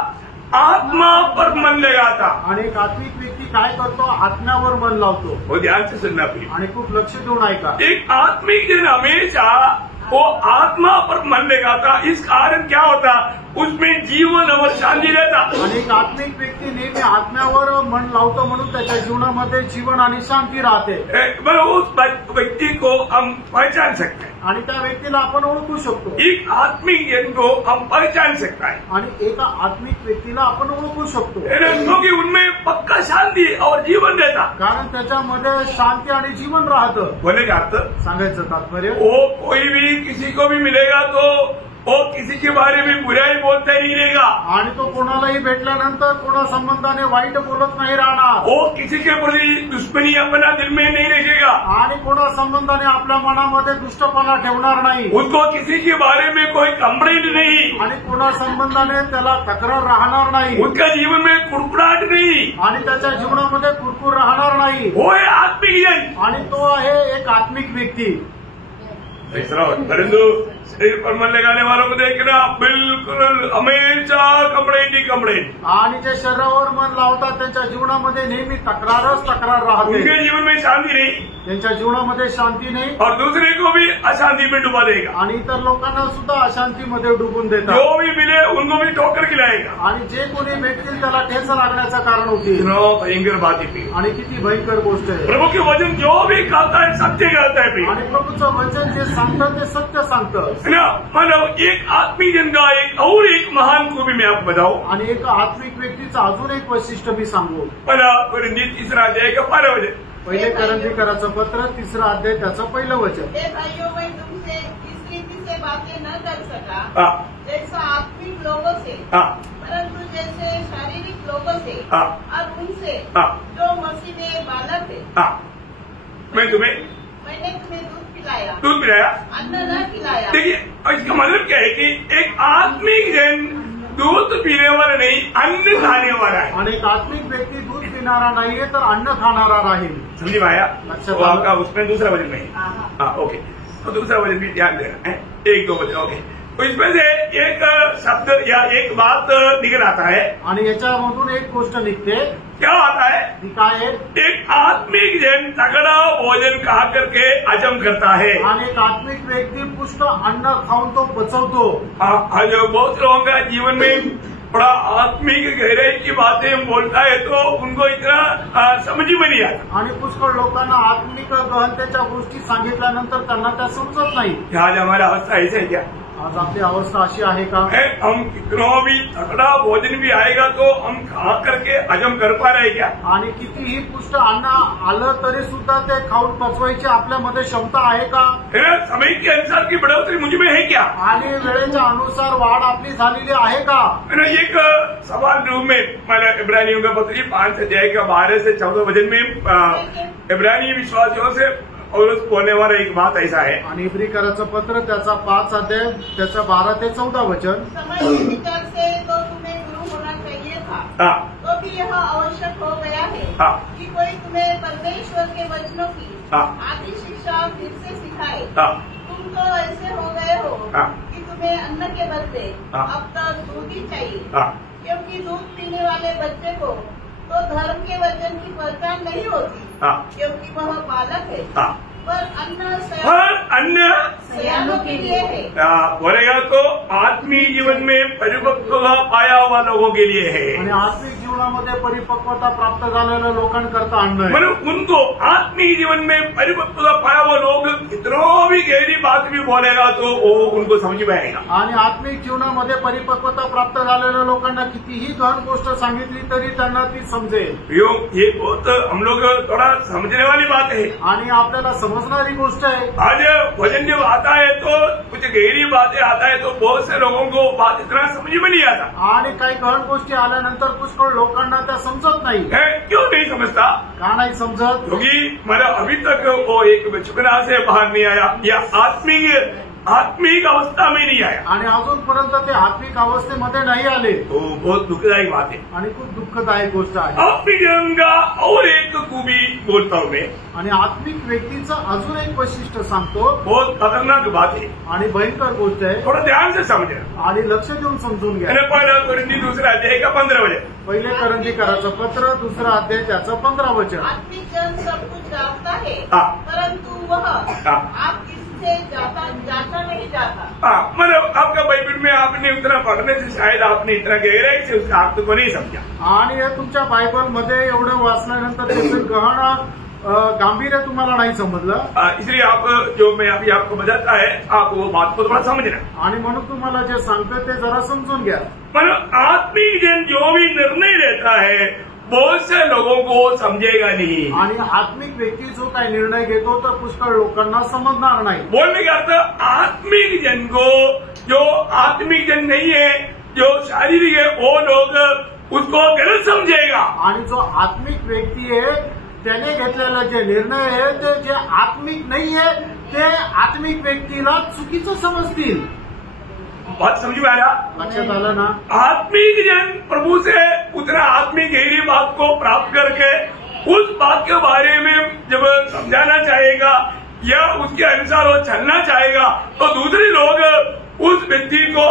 आत्मा पर मन लगाता। आणि एक आत्मिक व्यक्ती काय करतो, आत्म्यावर मन लावतो। वो ध्यान से सुनना प्लीज, आणि खूप लक्ष देऊन ऐका। एक आत्मिक जन हमेशा वो आत्मा पर मन लगाता, इस कारण क्या होता, उसमें जीवन और शांति रहता। आणि एक आत्मिक व्यक्ती नेहमी आत्म्यावर मन लावतो म्हणून त्याच्या जीवनामध्ये जीवन आणि शांती राहते। उस व्यक्ति को हम पहचान सकते हैं आणि त्या व्यक्तीला आपण ओळखू शकतो। एक आत्मिक जन को हम पहचान सकता है आणि एका आत्मिक व्यक्तीला आपण ओळखू शकतो, क्योंकि उनमें पक्का शांति और जीवन रहता, कारण त्याच्यामध्ये शांती आणि जीवन राहतं। बोले का अर्थ, सांगायचं तात्पर्य, वो कोई भी किसी को भी मिलेगा तो वो किसी के बारे में बुराई बोलता नहीं रहेगा, आणि तो कोणालाही भेटल्यानंतर कोणा संबंधाने वाईट बोलत नाही राहणार। वो किसी के प्रति दुश्मनी अपना दिल में नहीं रखेगा, आणि कोणा संबंधाने आपल्या मनामध्ये दुष्टपणा ठेवणार नाही। उसको किसी के बारे में कोई कंप्लेंट नहीं, आणि कोणा संबंधाने त्याला तक्रार राहणार नाही। उसका जीवन में कुड़कुड़ाहट नहीं, आणि त्याच्या जीवनामध्ये कुरकुर राहणार नाही। वो है आत्मिक जन, आणि तो आहे एक आत्मिक व्यक्ती। परंतु शरीर पर मन लगाने वालों को देखना, बिल्कुल हमेशा कंप्लेंट ही कंप्लेंट। आणि जे शरीरावर मन लावतात त्यांच्या जीवनामध्ये नेहमी तक्रारच तक्रार राहते। उनके जीवन में शांति नहीं, त्यांच्या जीवनामध्ये शांती नाही, और दूसरे को भी अशांति में डुबा देगा। आणि इतर लोकांना सुद्धा अशांतीमध्ये डुबून देतात। जो भी मिले उनको भी ठोकर खिलाएगा। आणि जे कोणी भेटतील त्याला ठेच लागण्याचं कारण होती। भयंकर बात है, आणि किती भयंकर गोष्ट आहे। प्रभु के वचन जो भी कहता है सत्य कहता है। आणि प्रभूचं वचन जे सांगतं ते सत्य सांगतं। मतलब एक आत्मीय जन का एक महान को भी मैं आपको बताऊं, आणि एक आत्मिक व्यक्तीचं अजून एक वैशिष्ट्य मी सांगू। मला कोरिन्थी 3 अध्याय का 12 वचन, पहिले करंथीकराचं पत्र 3 अध्याय त्याचं पहिलं वचन। भाइयों मैं तुमसे इस रीति से बातें न कर सका जैसा आत्मिक लोगों से, परंतु जैसे शारीरिक लोगों से और उनसे जो मसीह में बालक है। मैंने तुम्हें दूध पिलाया, अन्न न खिलाया। देखिए इसका मतलब क्या है कि एक आत्मिक जन दूध पीने वाला नहीं, अन्न खाने वाला है। आणि एक आत्मिक व्यक्ती दूध पिणारा नाहीये तर अन्न खाणारा राहील। समझी पाया? अच्छा, तो आपका उसमें दूसरा वचन नहीं। हाँ ओके, तो दूसरा वचन भी ध्यान देना है, 1-2 वचन। ओके, तो इसमें से एक शब्द या एक बात निकल आता है, आणि याच्यामधून एक गोष्ट निघते। क्या आता है? काय है? एक आत्मिक जन तगड़ा भोजन खा करके हजम करता है, आणि एक आत्मिक व्यक्ती पुष्ट अन्न खाऊन तो पचवतो। आज बहुत लोगों का जीवन में बड़ा आत्मिक गहराई की बातें बोलता है तो उनको इतना समझ में नहीं आता। आणि पुष्कळ लोकांना आत्मिक गहनतेच्या गोष्टी सांगितल्यानंतर त्यांना त्या समजत नाही। आज हमारा अवस्था ऐसे है क्या? आज आपली अवस्था अशी आहे का? हम कितना भी तगड़ा भोजन भी आएगा तो हम खा करके हजम कर पा रहे क्या? आणि कितीही पुष्ट अन्न आलं तरी सुद्धा ते खाऊन पचवायची आपल्यामध्ये क्षमता आहे का? समय के अनुसार की बढ़ोतरी मुझ में है क्या? आणि वेळेच्या अनुसार वाढ आपली झालेली आहे का? एक सवाल रूप में मैंने इब्रानियों का पत्र 5 अध्याय का 12 से 14 वचन में इब्रानी विश्वासियों से और बोलने वाला एक बात ऐसा है, आणि इब्रिकराचं पत्र त्याचा 5 अध्याय त्याचा 12 ते 14 वचन। समय के विचार से तो तुम्हें गुरु होना चाहिए था, तो भी यह आवश्यक हो गया है कि कोई तुम्हें परमेश्वर के वचनों की आदि शिक्षा फिर से सिखाए। तुम तो ऐसे हो गए हो कि तुम्हें अन्न के बदले अब तक दूध ही चाहिए, क्योंकि दूध पीने वाले बच्चे को तो धर्म के वचन की पहचान नहीं होती, क्योंकि वह बालक है, पर अन्न सयानों के लिए है। बोलेगा तो आत्मीय जीवन में परिपक्वता पाया हुआ लोगों के लिए है। आणि आत्मिक जीवन जीवनामध्ये परिपक्वता प्राप्त झालेल्या लोकांकरता आणणं आहे. मतलब उनको आत्मीय जीवन में परिपक्वता पाया वो लोग कितनों भी गहरी बात भी बोलेगा तो वो उनको समझ में आएगा. आणि आत्मिक जीवनामध्ये परिपक्वता प्राप्त झालेल्या लोकांना कितीही गहन गोष्ट सांगितली तरी त्यांना ती समजेल. ये बहुत हम लोग थोड़ा समझने वाली बात है. आणि आपल्याला समजणारी गोष्ट आहे. आज वचन जब आता है तो कुछ गहरी बातें आता है तो बहुत से लोगों को बात इतना समझ में नहीं आता. आणि काही गहन गोष्टी आल्यानंतर पुष्कळ लोकांना त्या समजत नाही. क्यों नहीं समझता? का नाही समजत? क्योंकि मतलब अभी तक वो एक बचपना से बाहर नहीं आया या आत्मिक अवस्था में नहीं आया आणि अजूनपर्यंत ते आत्मिक अवस्थेमध्ये नाही आले. तो बहुत दुखदायी बात है आणि खूप दुःखदायक गोष्ट आहे. आत्मिक जीवन का और एक खूबी बोलता हूँ मैं. आणि आत्मिक व्यक्तीचं अजून एक वैशिष्ट्य सांगतो. बहुत खतरनाक बात है आणि भयंकर गोष्ट आहे. थोड़ा ध्यान से समझना आणि लक्ष देऊन समजून घ्या. पहिला कोरिंथी दूसरा अध्याय का 15 वचन. पहिले करंदीकराचं पत्र, दुसरा अध्याय त्याचं 15 वचन. आत्मिक जन सब कुछ जानता है हाँ. परंतु वह आप इससे जाता नहीं जाता. हाँ, मतलब आपका बाइबल में आपने उतना पढ़ने से शायद आपने इतना गहराई से उसका अर्थ को नहीं समझा. आणि हे तुमच्या बायबलमध्ये एवढं वाचल्यानंतर त्याचं गहन गांभीर्य तुम्हाला नाही समजलं. इसलिए आप जो मैं अभी आपको बताता है आप वो बात को थोड़ा समझना. आणि म्हणून तुम्हाला जे सांगतोय ते जरा समजून घ्या. मतलब आत्मिक जन जो भी निर्णय लेता है बहुत से लोगों को समझेगा नहीं. आणि आत्मिक व्यक्ती जो काही निर्णय घेतो तर पुष्कळ लोकांना समजणार नाही. बोलने का अर्थ आत्मिक जन को जो आत्मिक जन नहीं है जो शारीरिक है वो लोग उसको गलत समझेगा. आणि जो आत्मिक व्यक्ती आहे त्याने घेतलेला जे निर्णय आहे ते जे आत्मिक नाही आहे ते आत्मिक व्यक्तीला चुकीचं समजतील. बात समझ में आया? लक्षात आलं ना? आत्मिक जन प्रभु से उतना आत्मिक गहरी बात को प्राप्त करके उस बात के बारे में जब समझाना चाहेगा या उसके अनुसार वो चलना चाहेगा तो दूसरे लोग उस व्यक्ति को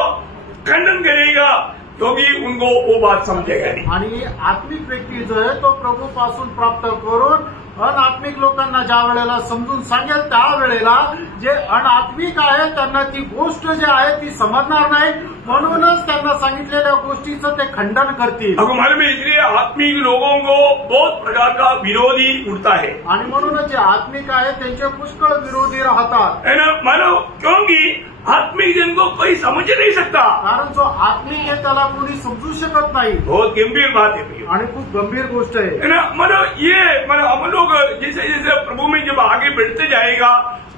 खंडन करेगा क्योंकि उनको वो बात समझेगा नहीं. आणि आत्मिक व्यक्ती जो आहे तो प्रभूपासून प्राप्त करून अनात्मिक लोकांना ज्या वेळेला समजून सांगेल त्यावेळेला जे अनात्मिक आहे त्यांना ती गोष्ट जी आहे ती समजणार नाही. म्हणूनच त्यांना सांगितलेल्या गोष्टीचं ते खंडन करतील. आपको मालूम है इसलिए आत्मिक लोगों को बहुत प्रकार का विरोधी उठता है. आणि म्हणूनच जे आत्मिक आहे त्यांचे पुष्कळ विरोधी राहतात. है ना? मानो क्योंकि आत्मिक जन को कोई समझ नहीं सकता. कारण जो आत्मिक आहे त्याला कोणी समजू शकत नाही. बहुत गंभीर बात है भैया. आणि खूप गंभीर गोष्ट आहे. है ना? मतलब हम लोग जैसे जैसे प्रभु में जब आगे बढ़ते जाएगा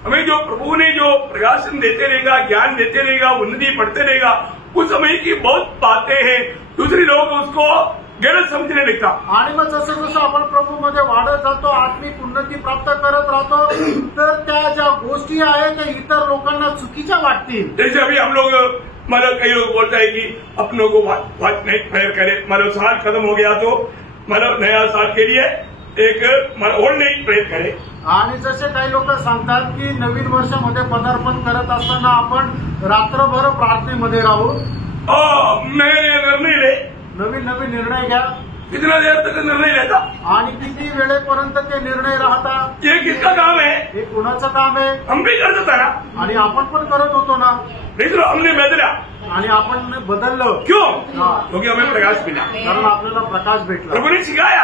हमें जो प्रभु ने जो प्रकाशन देते रहेगा ज्ञान देते रहेगा उन्नति बढ़ते रहेगा उस समय की बहुत बातें हैं दूसरे लोग उसको गलत समझने लगता. आणि मग जसं जसं आपण प्रभूमध्ये वाढत जातो आत्मिक उन्नती प्राप्त करत राहतो तर त्या ज्या गोष्टी आहेत त्या इतर लोकांना चुकीच्या वाटतील. जैसे अभी हम लोग मतलब कई लोग बोलता है कि अपनों को वाच नहीं प्रेयर करे मतलब साल खत्म हो गया तो मतलब नया साल के लिए एक ओल्ड नाइट प्रेयर करे. आणि जसे काही लोक सांगतात की नवीन वर्षामध्ये पदार्पण करत असताना आपण रात्रभर प्रार्थनेमध्ये राहू. नए निर्णय ले नवीन नवीन निर्णय घ्या. कितना देर तक निर्णय लेता आणि किती वेळेपर्यंत ते निर्णय राहतात. ये किसका काम है? हे कुणाचं काम आहे? हम भी कर देता ना. आणि आपण पण करत होतो ना. मित्रों हमने बदला आणि आपण बदललं. क्यों? हाँ. क्योंकि हमें प्रकाश मिला. कारण आपल्याला प्रकाश भेटला. प्रभु ने सिखाया.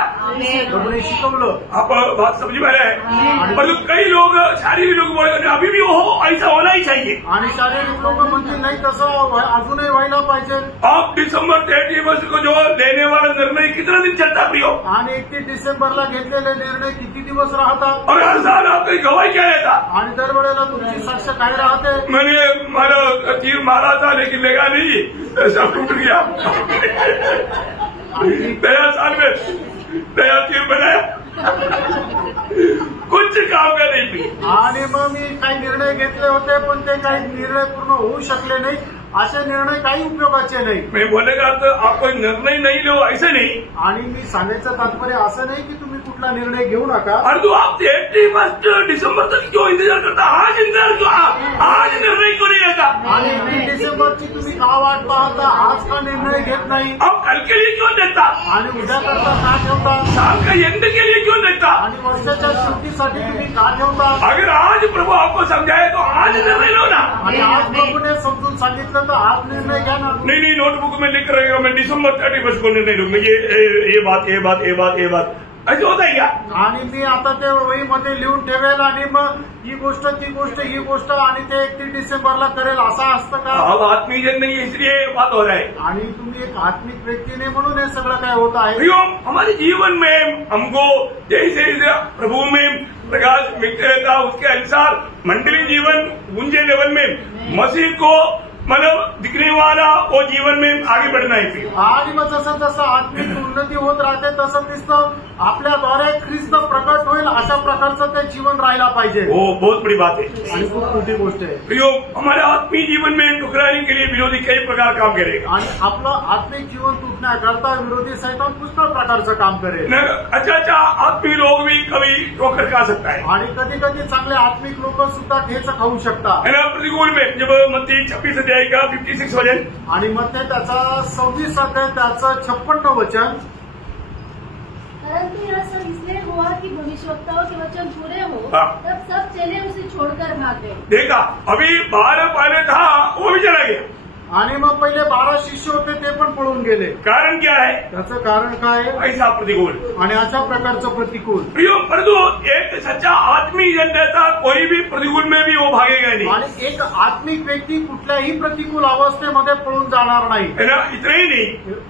प्रभूने शिकवलं. आप बात समझ में आ रहा है. मतलब कई लोग शारीरिक लोग बोलेंगे अभी भी हो ऐसा होना ही चाहिए. आणि शारीरिक लोक म्हणतील नाही तसं अजूनही व्हायला पाहिजे. आप दिसंबर 31 को जो लेने वाला निर्णय कितना दिन चलता प्रियो? आणि 31 डिसेंबरला घेतलेले निर्णय किती दिवस राहतात. और हर साल आपकी गवाही क्या रहता? आणि दरवेळेला तुमची साक्ष काय राहते. मैंने मारा तीर मारा था लेकिन लगा नहीं ऐसा टूट गया. नया साल में नया तीर बनाया कुछ काम का नहीं पी. आणि मग मी काही निर्णय घेतले होते पण ते काही निर्णय पूर्ण होऊ शकले नाही. असे निर्णय काही उपयोगाचे नाही. मैं बोलेगा तो आप कोई निर्णय नहीं लो ऐसे नहीं. आणि मी सांगायचं तात्पर्य असं नाही की तुम्ही कुठला निर्णय घेऊ नका. और तू आप 31 दिसंबर तक क्यों इंतजार करता? आज इंतजार क्यों? आज निर्णय क्यों नहीं लेता? आणि 30 डिसेंबरची तुम्ही का वाट पाहता? आज का निर्णय घेत नाही? अब कल के लिए क्यों देता? आणि उद्या करता का ठेवता? साल का एंड के लिए क्यों देता? आणि वर्षाच्या शेवटीसाठी तुम्ही का ठेवता? अगर आज प्रभु आपको समझाए तो आज निर्णय लो ना. आणि आज प्रभूने समजून सांगितलं तर आज निर्णय घ्या ना. नहीं नोटबुक में लिख रहेगा मैं दिसंबर 31 को निर्णय लूंगा, ये बात ऐसे होता है क्या? आणि मी आता ते वहीमध्ये लिहून ठेवेल आणि मग ही गोष्ट ही गोष्ट आणि ते 31 डिसेंबरला करेल असं असतं का? अब आत्मीय जन नहीं है इसलिए बात हो रहा है. आणि तुम्ही एक आत्मिक व्यक्तीने म्हणून हे सगळं काय होत आहे. प्रियो, हमारे जीवन में हमको जैसे प्रभु में प्रकाश मिलते रहता उसके अनुसार मंडली जीवन ऊंचे लेवल में मसीह को मतलब दिखने वाला वो जीवन में आगे बढ़ना है. आणि मग जसं जसं आत्मिक उन्नती होत राहते तसं दिसतं आपल्याद्वारे ख्रिस्त प्रकट होईल अशा प्रकारचं ते जीवन राहायला पाहिजे. वो बहुत बड़ी बात है आणि खूप मोठी गोष्ट आहे. प्रियो, हमारे आत्मीय जीवन में ठुकराने के लिए विरोधी कई प्रकार काम करेगा. आणि आपलं आत्मिक जीवन तुटण्याकरता विरोधी सैतान पुष्कळ प्रकारचं काम करेल. अच्छा आत्मीय लोग भी कभी ठोकर खा सकता है. आणि कधी कधी चांगले आत्मिक लोक सुद्धा ठेच खाऊ शकतात. है ना. प्रतिकूल में जब मत्ती 26 अध्याय का 56 वचन आणि मग ते त्याचा 26 अध्याय त्याचं 56 वचन. परंतु यह सब इसलिए हुआ कि भविष्यवक्ताओं के वचन पूरे हो, तब सब चेले उसे छोड़कर भाग गए. देखा, अभी 12 पहले था वो भी चला गया. आणि मग पहिले 12 शिष्य होते ते पण पळून गेले. कारण क्या है? त्याचं कारण काय आहे? ऐसा प्रतिकूल आणि अशा प्रकारचं प्रतिकूल. प्रियो, परंतु एक सच्चा आत्मीय जन रहता कोई भी प्रतिकूल में भी वो भागेगा नहीं. आणि एक आत्मिक व्यक्ती कुठल्याही प्रतिकूल अवस्थेमध्ये पळून जाणार नाही. है ना. इतना ही नहीं,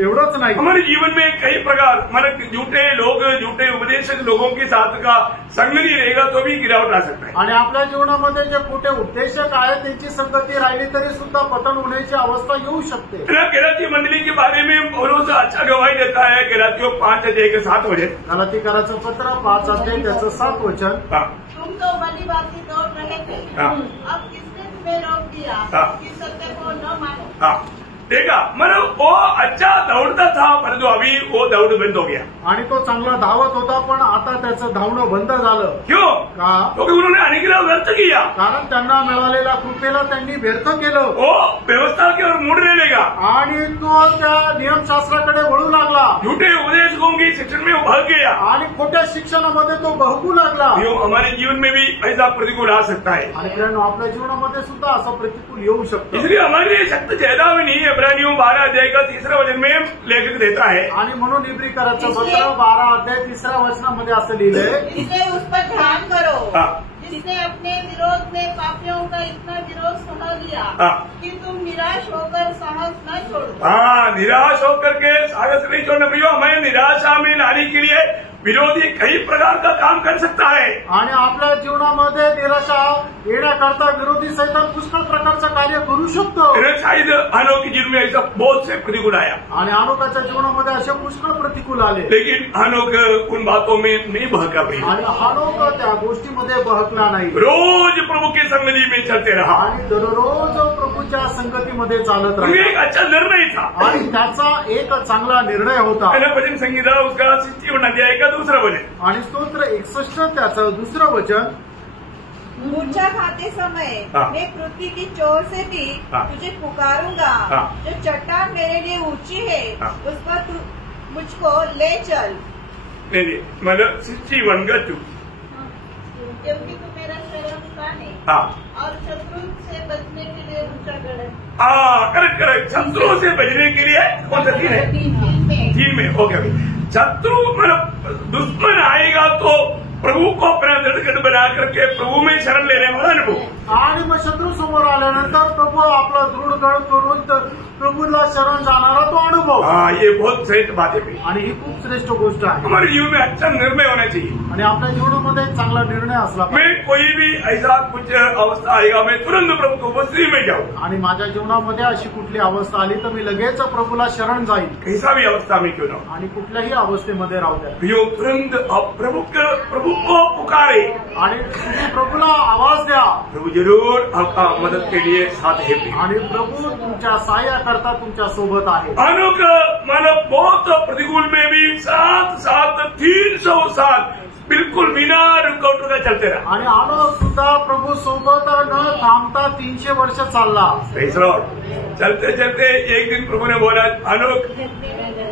एवढंच नाही, हमारे जीवन में कई प्रकार मतलब झूठे लोग, झूठे उपदेशक लोगों के साथ का संग नहीं रहेगा तो भी गिरावट आ सकता है. आणि आपल्या जीवनामध्ये जे खोटे उपदेशक आहेत त्यांची संगती राहिली तरी सुद्धा पतन होण्याची अवस्था येऊ शकते. गलाती मंडली के बारे में पौलुस अच्छा गवाही देता है. गलातियों 5 अध्याय के 7 वचन. गलातीकराचं पत्र 5 अध्याय त्याचं 7 वचन. तुम तो भली बातें दौड़ रहे थे, अब किसने तुम्हें रोक दिया कि सत्य को न मानो. देखा, मतलब वो अच्छा दौड़ता था परंतु अभी वो दौड़ बंद हो गया. आणि तो चांगला धावत होता पण आता त्याचं धावणं बंद झालं. क्यों? का? क्योंकि उन्होंने अनुग्रह व्यर्थ किया. कारण त्यांना मिळालेल्या कृपेला त्यांनी व्यर्थ केलं. वो व्यवस्था की ओर मुड़ने लगा आणि तो त्या नियमशास्त्राकडे वळू लागला. झूठे उपदेशकों की शिक्षण में वो भाग गया आणि खोट्या शिक्षणामध्ये तो बहकू लागला. हमारे जीवन में भी ऐसा प्रतिकूल आ सकता है. आणि मित्रांनो, आपल्या जीवनामध्ये सुद्धा असं प्रतिकूल येऊ शकतं. इसलिए हमारे लिए शक्त ज्यादा भी नहीं है. इब्रानियों 12 अध्याय का 3 वचन में लेखक देता है. आणि म्हणून इब्रीकराचं पत्र 12 अध्याय 3 वचनामध्ये असं लिहिलंय, जिसे उस पर ध्यान करो जिसने अपने विरोध में पापियों का इतना विरोध सह लिया कि तुम निराश होकर साहस न छोड़ो. निराश होकर के साहस नहीं छोड़ना. प्रियो, हमें निराशा में लाने के लिए विरोधी कई प्रकार का काम कर सकता है. आणि आपल्या जीवनामध्ये निराशा येण्याकरता विरोधी सैतान पुष्कळ प्रकारचं कार्य करू शकतो. शायद अनोख के जीवन में ऐसा बहुत से प्रतिकूल आया. आणि अनोखाच्या जीवनामध्ये असे पुष्कळ प्रतिकूल आले. लेकिन अनोख उन बातों में नहीं बहका. आणि अनोख त्या गोष्टीमध्ये बहकला नाही. रोज प्रभु की संगति में चलते रहा आणि दररोज प्रभूच्या संगतीमध्ये चालत राहिला. एक अच्छा निर्णय था आणि त्याचा एक चांगला निर्णय होता. भजन संगीता उसका 61 अध्याय का 2 वचन. आणि स्तोत्र 61 त्याचं 2 वचन. मूर्छा खाते समय मैं पृथ्वी की चोर से भी तुझे पुकारूंगा. जो चट्टान मेरे लिए ऊंची है उस पर तू मुझको ले चल. नहीं मतलब 61 का 2. क्योंकि तू मेरा शरणस्थान है और शत्रु से बचने के लिए ऊंचा गढ़ है. करेक्ट. शत्रुओं से बचने के लिए कौन सा 3 है? 3 में. ओके. शत्रु मतलब दुश्मन आएगा तो प्रभु को अपना दृढ़ बना करके प्रभु में शरण लेने वाला अनुभव. आणि मग शत्रू समोर आल्यानंतर प्रभू आपला दृढ करून प्रभूला शरण जाणारा तो अनुभव. ये बहुत श्रेष्ठ बात है. आणि ही खूप श्रेष्ठ गोष्ट आहे. हमारे जीवन में अच्छा निर्णय होना चाहिए. आणि आपल्या जीवनामध्ये एक चांगला निर्णय असला मैं कोई भी ऐसा कुछ अवस्था आएगा मैं तुरंत प्रभु को उपस्थिति में जाऊँ. आणि माझ्या जीवनामध्ये अशी कुठली अवस्था आली तर मी लगेच प्रभूला शरण जाईल. कैसा भी अवस्था में क्यों ना. आणि कुठल्याही अवस्थेमध्ये राहू द्या. प्रियो, तुरंत प्रभु को पुकारे आणि तुम्ही प्रभूला आवाज द्या. प्रभु जरूर आपका मदद के लिए साथ है. आणि प्रभु तुमच्या सहाय्याकरता तुमच्या सोबत आहे. अनोख मतलब बहुत प्रतिकूल में भी 300 साल बिल्कुल बिना रुकावट का चलते रहा. आणि अनोख सुद्धा प्रभू सोबत न थांबता 300 वर्ष चालला. चलते चलते एक दिन प्रभु ने बोला, अनोख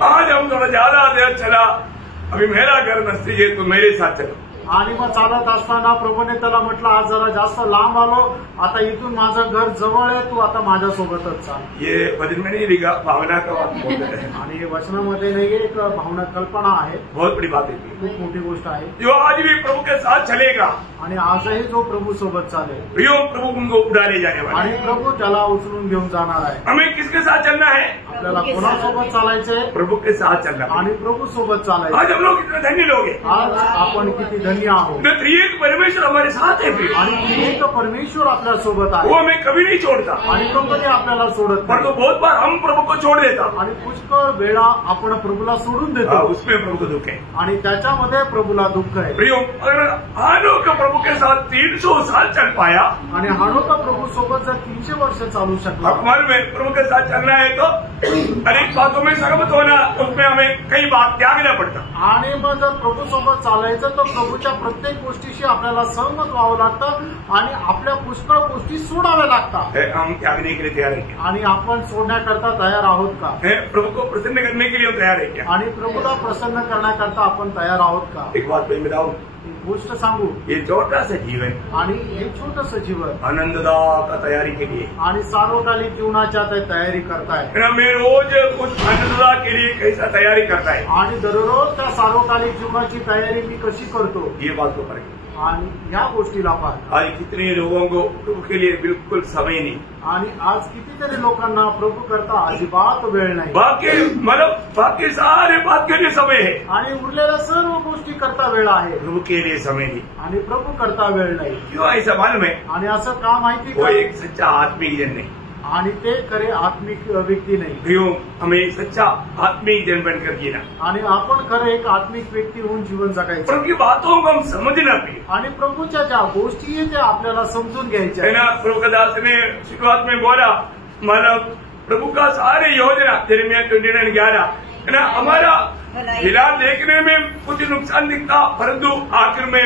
आज हम थोड़ा ज्यादा देर चला, अभी मेरा घर नजदीक है, तो मेरे साथ चलो. आणि मग चालत असताना प्रभूने त्याला म्हटलं आज जरा जास्त लांब आलो, आता इथून माझं घर जवळ आहे, तू आता माझ्यासोबतच चाल. ये वचन में नहीं लिखा, भावना का बात बोल रहे हैं. आणि वचनामध्ये नाही एक भावना कल्पना आहे, बहुत बड़ी बात है. खूप मोठी गोष्ट आहे. जो आज भी प्रभु के साथ चलेगा, आणि आजही जो प्रभू सोबत चालेल, प्रियो प्रभु उनको उठा ले जाने वाला आणि है. प्रभू त्याला उचलून घेऊन जाणार आहे. हमें किसके साथ चलना है? आपल्याला कोणासोबत चालायचंय? प्रभु के साथ चलना है. आणि प्रभू सोबत चालायचं. आज हम लोग कितने धन्य लोग हैं. आज आपण किती धन्य आहोत. तो त्रिएक परमेश्वर हमारे साथ है प्रिय. आणि एक परमेश्वर आपल्या सोबत आहे, वो हमें कभी नहीं छोड़ता, आणि तो कधी आपल्याला सोडत पर तो नाही. बहुत बार हम प्रभु को छोड़ देता. आणि पुष्कळ वेळा आपण प्रभूला सोडून देतो, उसमें प्रभु को दुख है. आणि त्याच्यामध्ये प्रभूला दुःख आहे. प्रियो, अगर हानोक प्रभु के साथ 300 साल चल पाया, आणि हानोक प्रभू सोबत जर 300 वर्ष चालू शकला, हमारे में प्रभु के साथ चलना है तो अनेक बातों में सहमत होना, उसमें हमें कई बात त्यागना पड़ता. आणि मग जर प्रभू सोबत चालायचं तर प्रभूच्या प्रत्येक गोष्टीशी आपल्याला सहमत व्हावं लागतं, आणि आपल्या पुष्कळ गोष्टी सोडाव्या लागतात. हम त्यागने के लिए तैयार है क्या? आणि आपण सोडण्याकरता तयार आहोत का? प्रभु को प्रसन्न करने के लिए हम तैयार है क्या? आणि प्रभूला प्रसन्न करण्याकरता आपण तयार आहोत का? एक बात मैं बताऊं, एक गोष्ट सांगू, ये छोटा सा जीवन आणि हे छोटस जीवन आनंददा का तैयारी के लिए, आणि सार्वकालिक जीवनाच्या ते तयारी करताय, मैं रोज उस आनंददा के लिए कैसा तैयारी करता है, आणि दररोज त्या सार्वकालिक जीवनाची तयारी मी कशी करतो, ये बात को करें. आणि या गोष्टीला पाहता. आज कितने लोगों को प्रभु के लिए बिल्कुल समय नहीं. आणि आज कितीतरी लोकांना प्रभू करता अजिबात वेळ नाही. बाकी सारे बात के लिए समय है, आणि उरलेल्या सर्व गोष्टी करता वेळ आहे, प्रभु के लिए समय नहीं. आणि प्रभू करता वेळ नाही. क्यों ऐसा मालूम है? आणि असं का माहिती वो का? एक सच्चा आत्मिक जन नहीं. आणि ते खरे आत्मिक व्यक्ती नाही. प्रियो, हमें सच्चा आत्मिक जन बनकर जीना, आणि आपण खरं एक आत्मिक व्यक्ती होऊन जीवन जगायचं, प्रभु की बातों को हम समझना भी आणि प्रभूच्या ज्या गोष्टी आहेत त्या आपल्याला समजून घ्यायच्या है आहेत. ना. प्रभु का दास ने शुरुआत में बोला, मतलब प्रभु का सारे योजना यिर्मयाह 29:11 है ना. हमारा फिलहाल देखने में कुछ नुकसान दिखता, परंतु आखिर में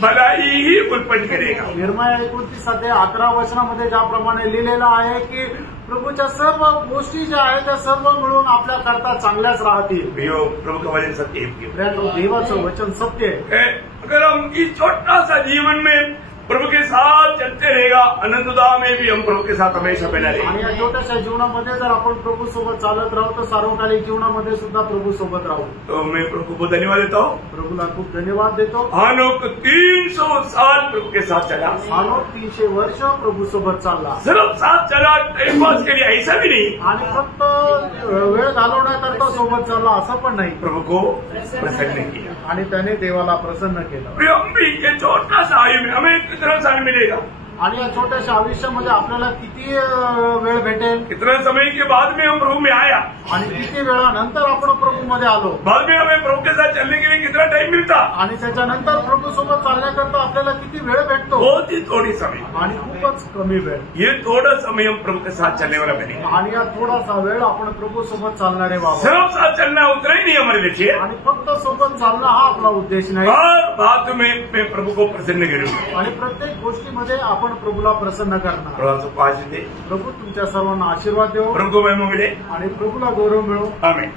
भलाई ही उत्पन्न करेगा. यिर्मयाह 29:11 वचनामध्ये ज्याप्रमाणे लिहिलेलं आहे की प्रभूच्या सर्व गोष्टी ज्या आहेत त्या सर्व मिळून आपल्या करता चांगल्याच राहतील. प्रियो, प्रभु का वचन सत्य है. देवाचं वचन सत्य आहे. अगर हम इस छोटा सा जीवन में प्रभु के साथ चलते रहेगा, अनंतदा में भी हम प्रभु के साथ हमेशा बना रहेगा. आणि या छोट्याशा जीवनामध्ये जर आपण प्रभू सोबत चालत राहू तर सार्वकालिक जीवनामध्ये सुद्धा प्रभू सोबत राहू. तो मैं प्रभु को धन्यवाद देता हूँ. प्रभूला खूप धन्यवाद देतो. हानोक 300 साल प्रभु के साथ चला. हानोक 300 वर्ष प्रभू सोबत चालला. सिर्फ साथ चला टाइम पास के लिए, ऐसा भी नहीं. आणि फक्त वेळ घालवण्याकरता सोबत चालला असं पण नाही. प्रभु को प्रसन्न किया, आणि त्याने देवाला प्रसन्न केलं. प्रिय, हम भी ये छोटा सा आयु में हमें कितना साल मिलेगा? आणि या छोट्याशा आयुष्यामध्ये आपल्याला किती वेळ भेटेल? कितना समय के बाद में हम प्रभु में आया, आणि किती वेळानंतर आपण प्रभूमध्ये आलो. बाद में हमें प्रभु के साथ चलने के लिए कितना टाइम मिलता? आणि त्याच्यानंतर प्रभू सोबत चालण्याकरता आपल्याला किती वेळ भेटतो? बहुत ही थोड़ी समय. आणि खूपच कमी वेळ. ये थोड़ा समय हम प्रभु के साथ चलने वाला बने. आणि या थोडासा वेळ आपण प्रभू सोबत चालणारे व्हावं. सिर्फ साथ चलना उतना ही नहीं हमारे लक्ष्य. आणि फक्त सोबत चालणं हा आपला उद्देश नाही. हर बात में मैं प्रभु को प्रसन्न करूंगा. आणि प्रत्येक गोष्टीमध्ये आपण प्रभूला प्रसन्न करणार. प्रभु को आशीष दे. प्रभू तुमच्या सर्वांना आशीर्वाद देऊ. प्रभु को महिमा मिले. आणि प्रभूला गौरव मिळो. आमेन.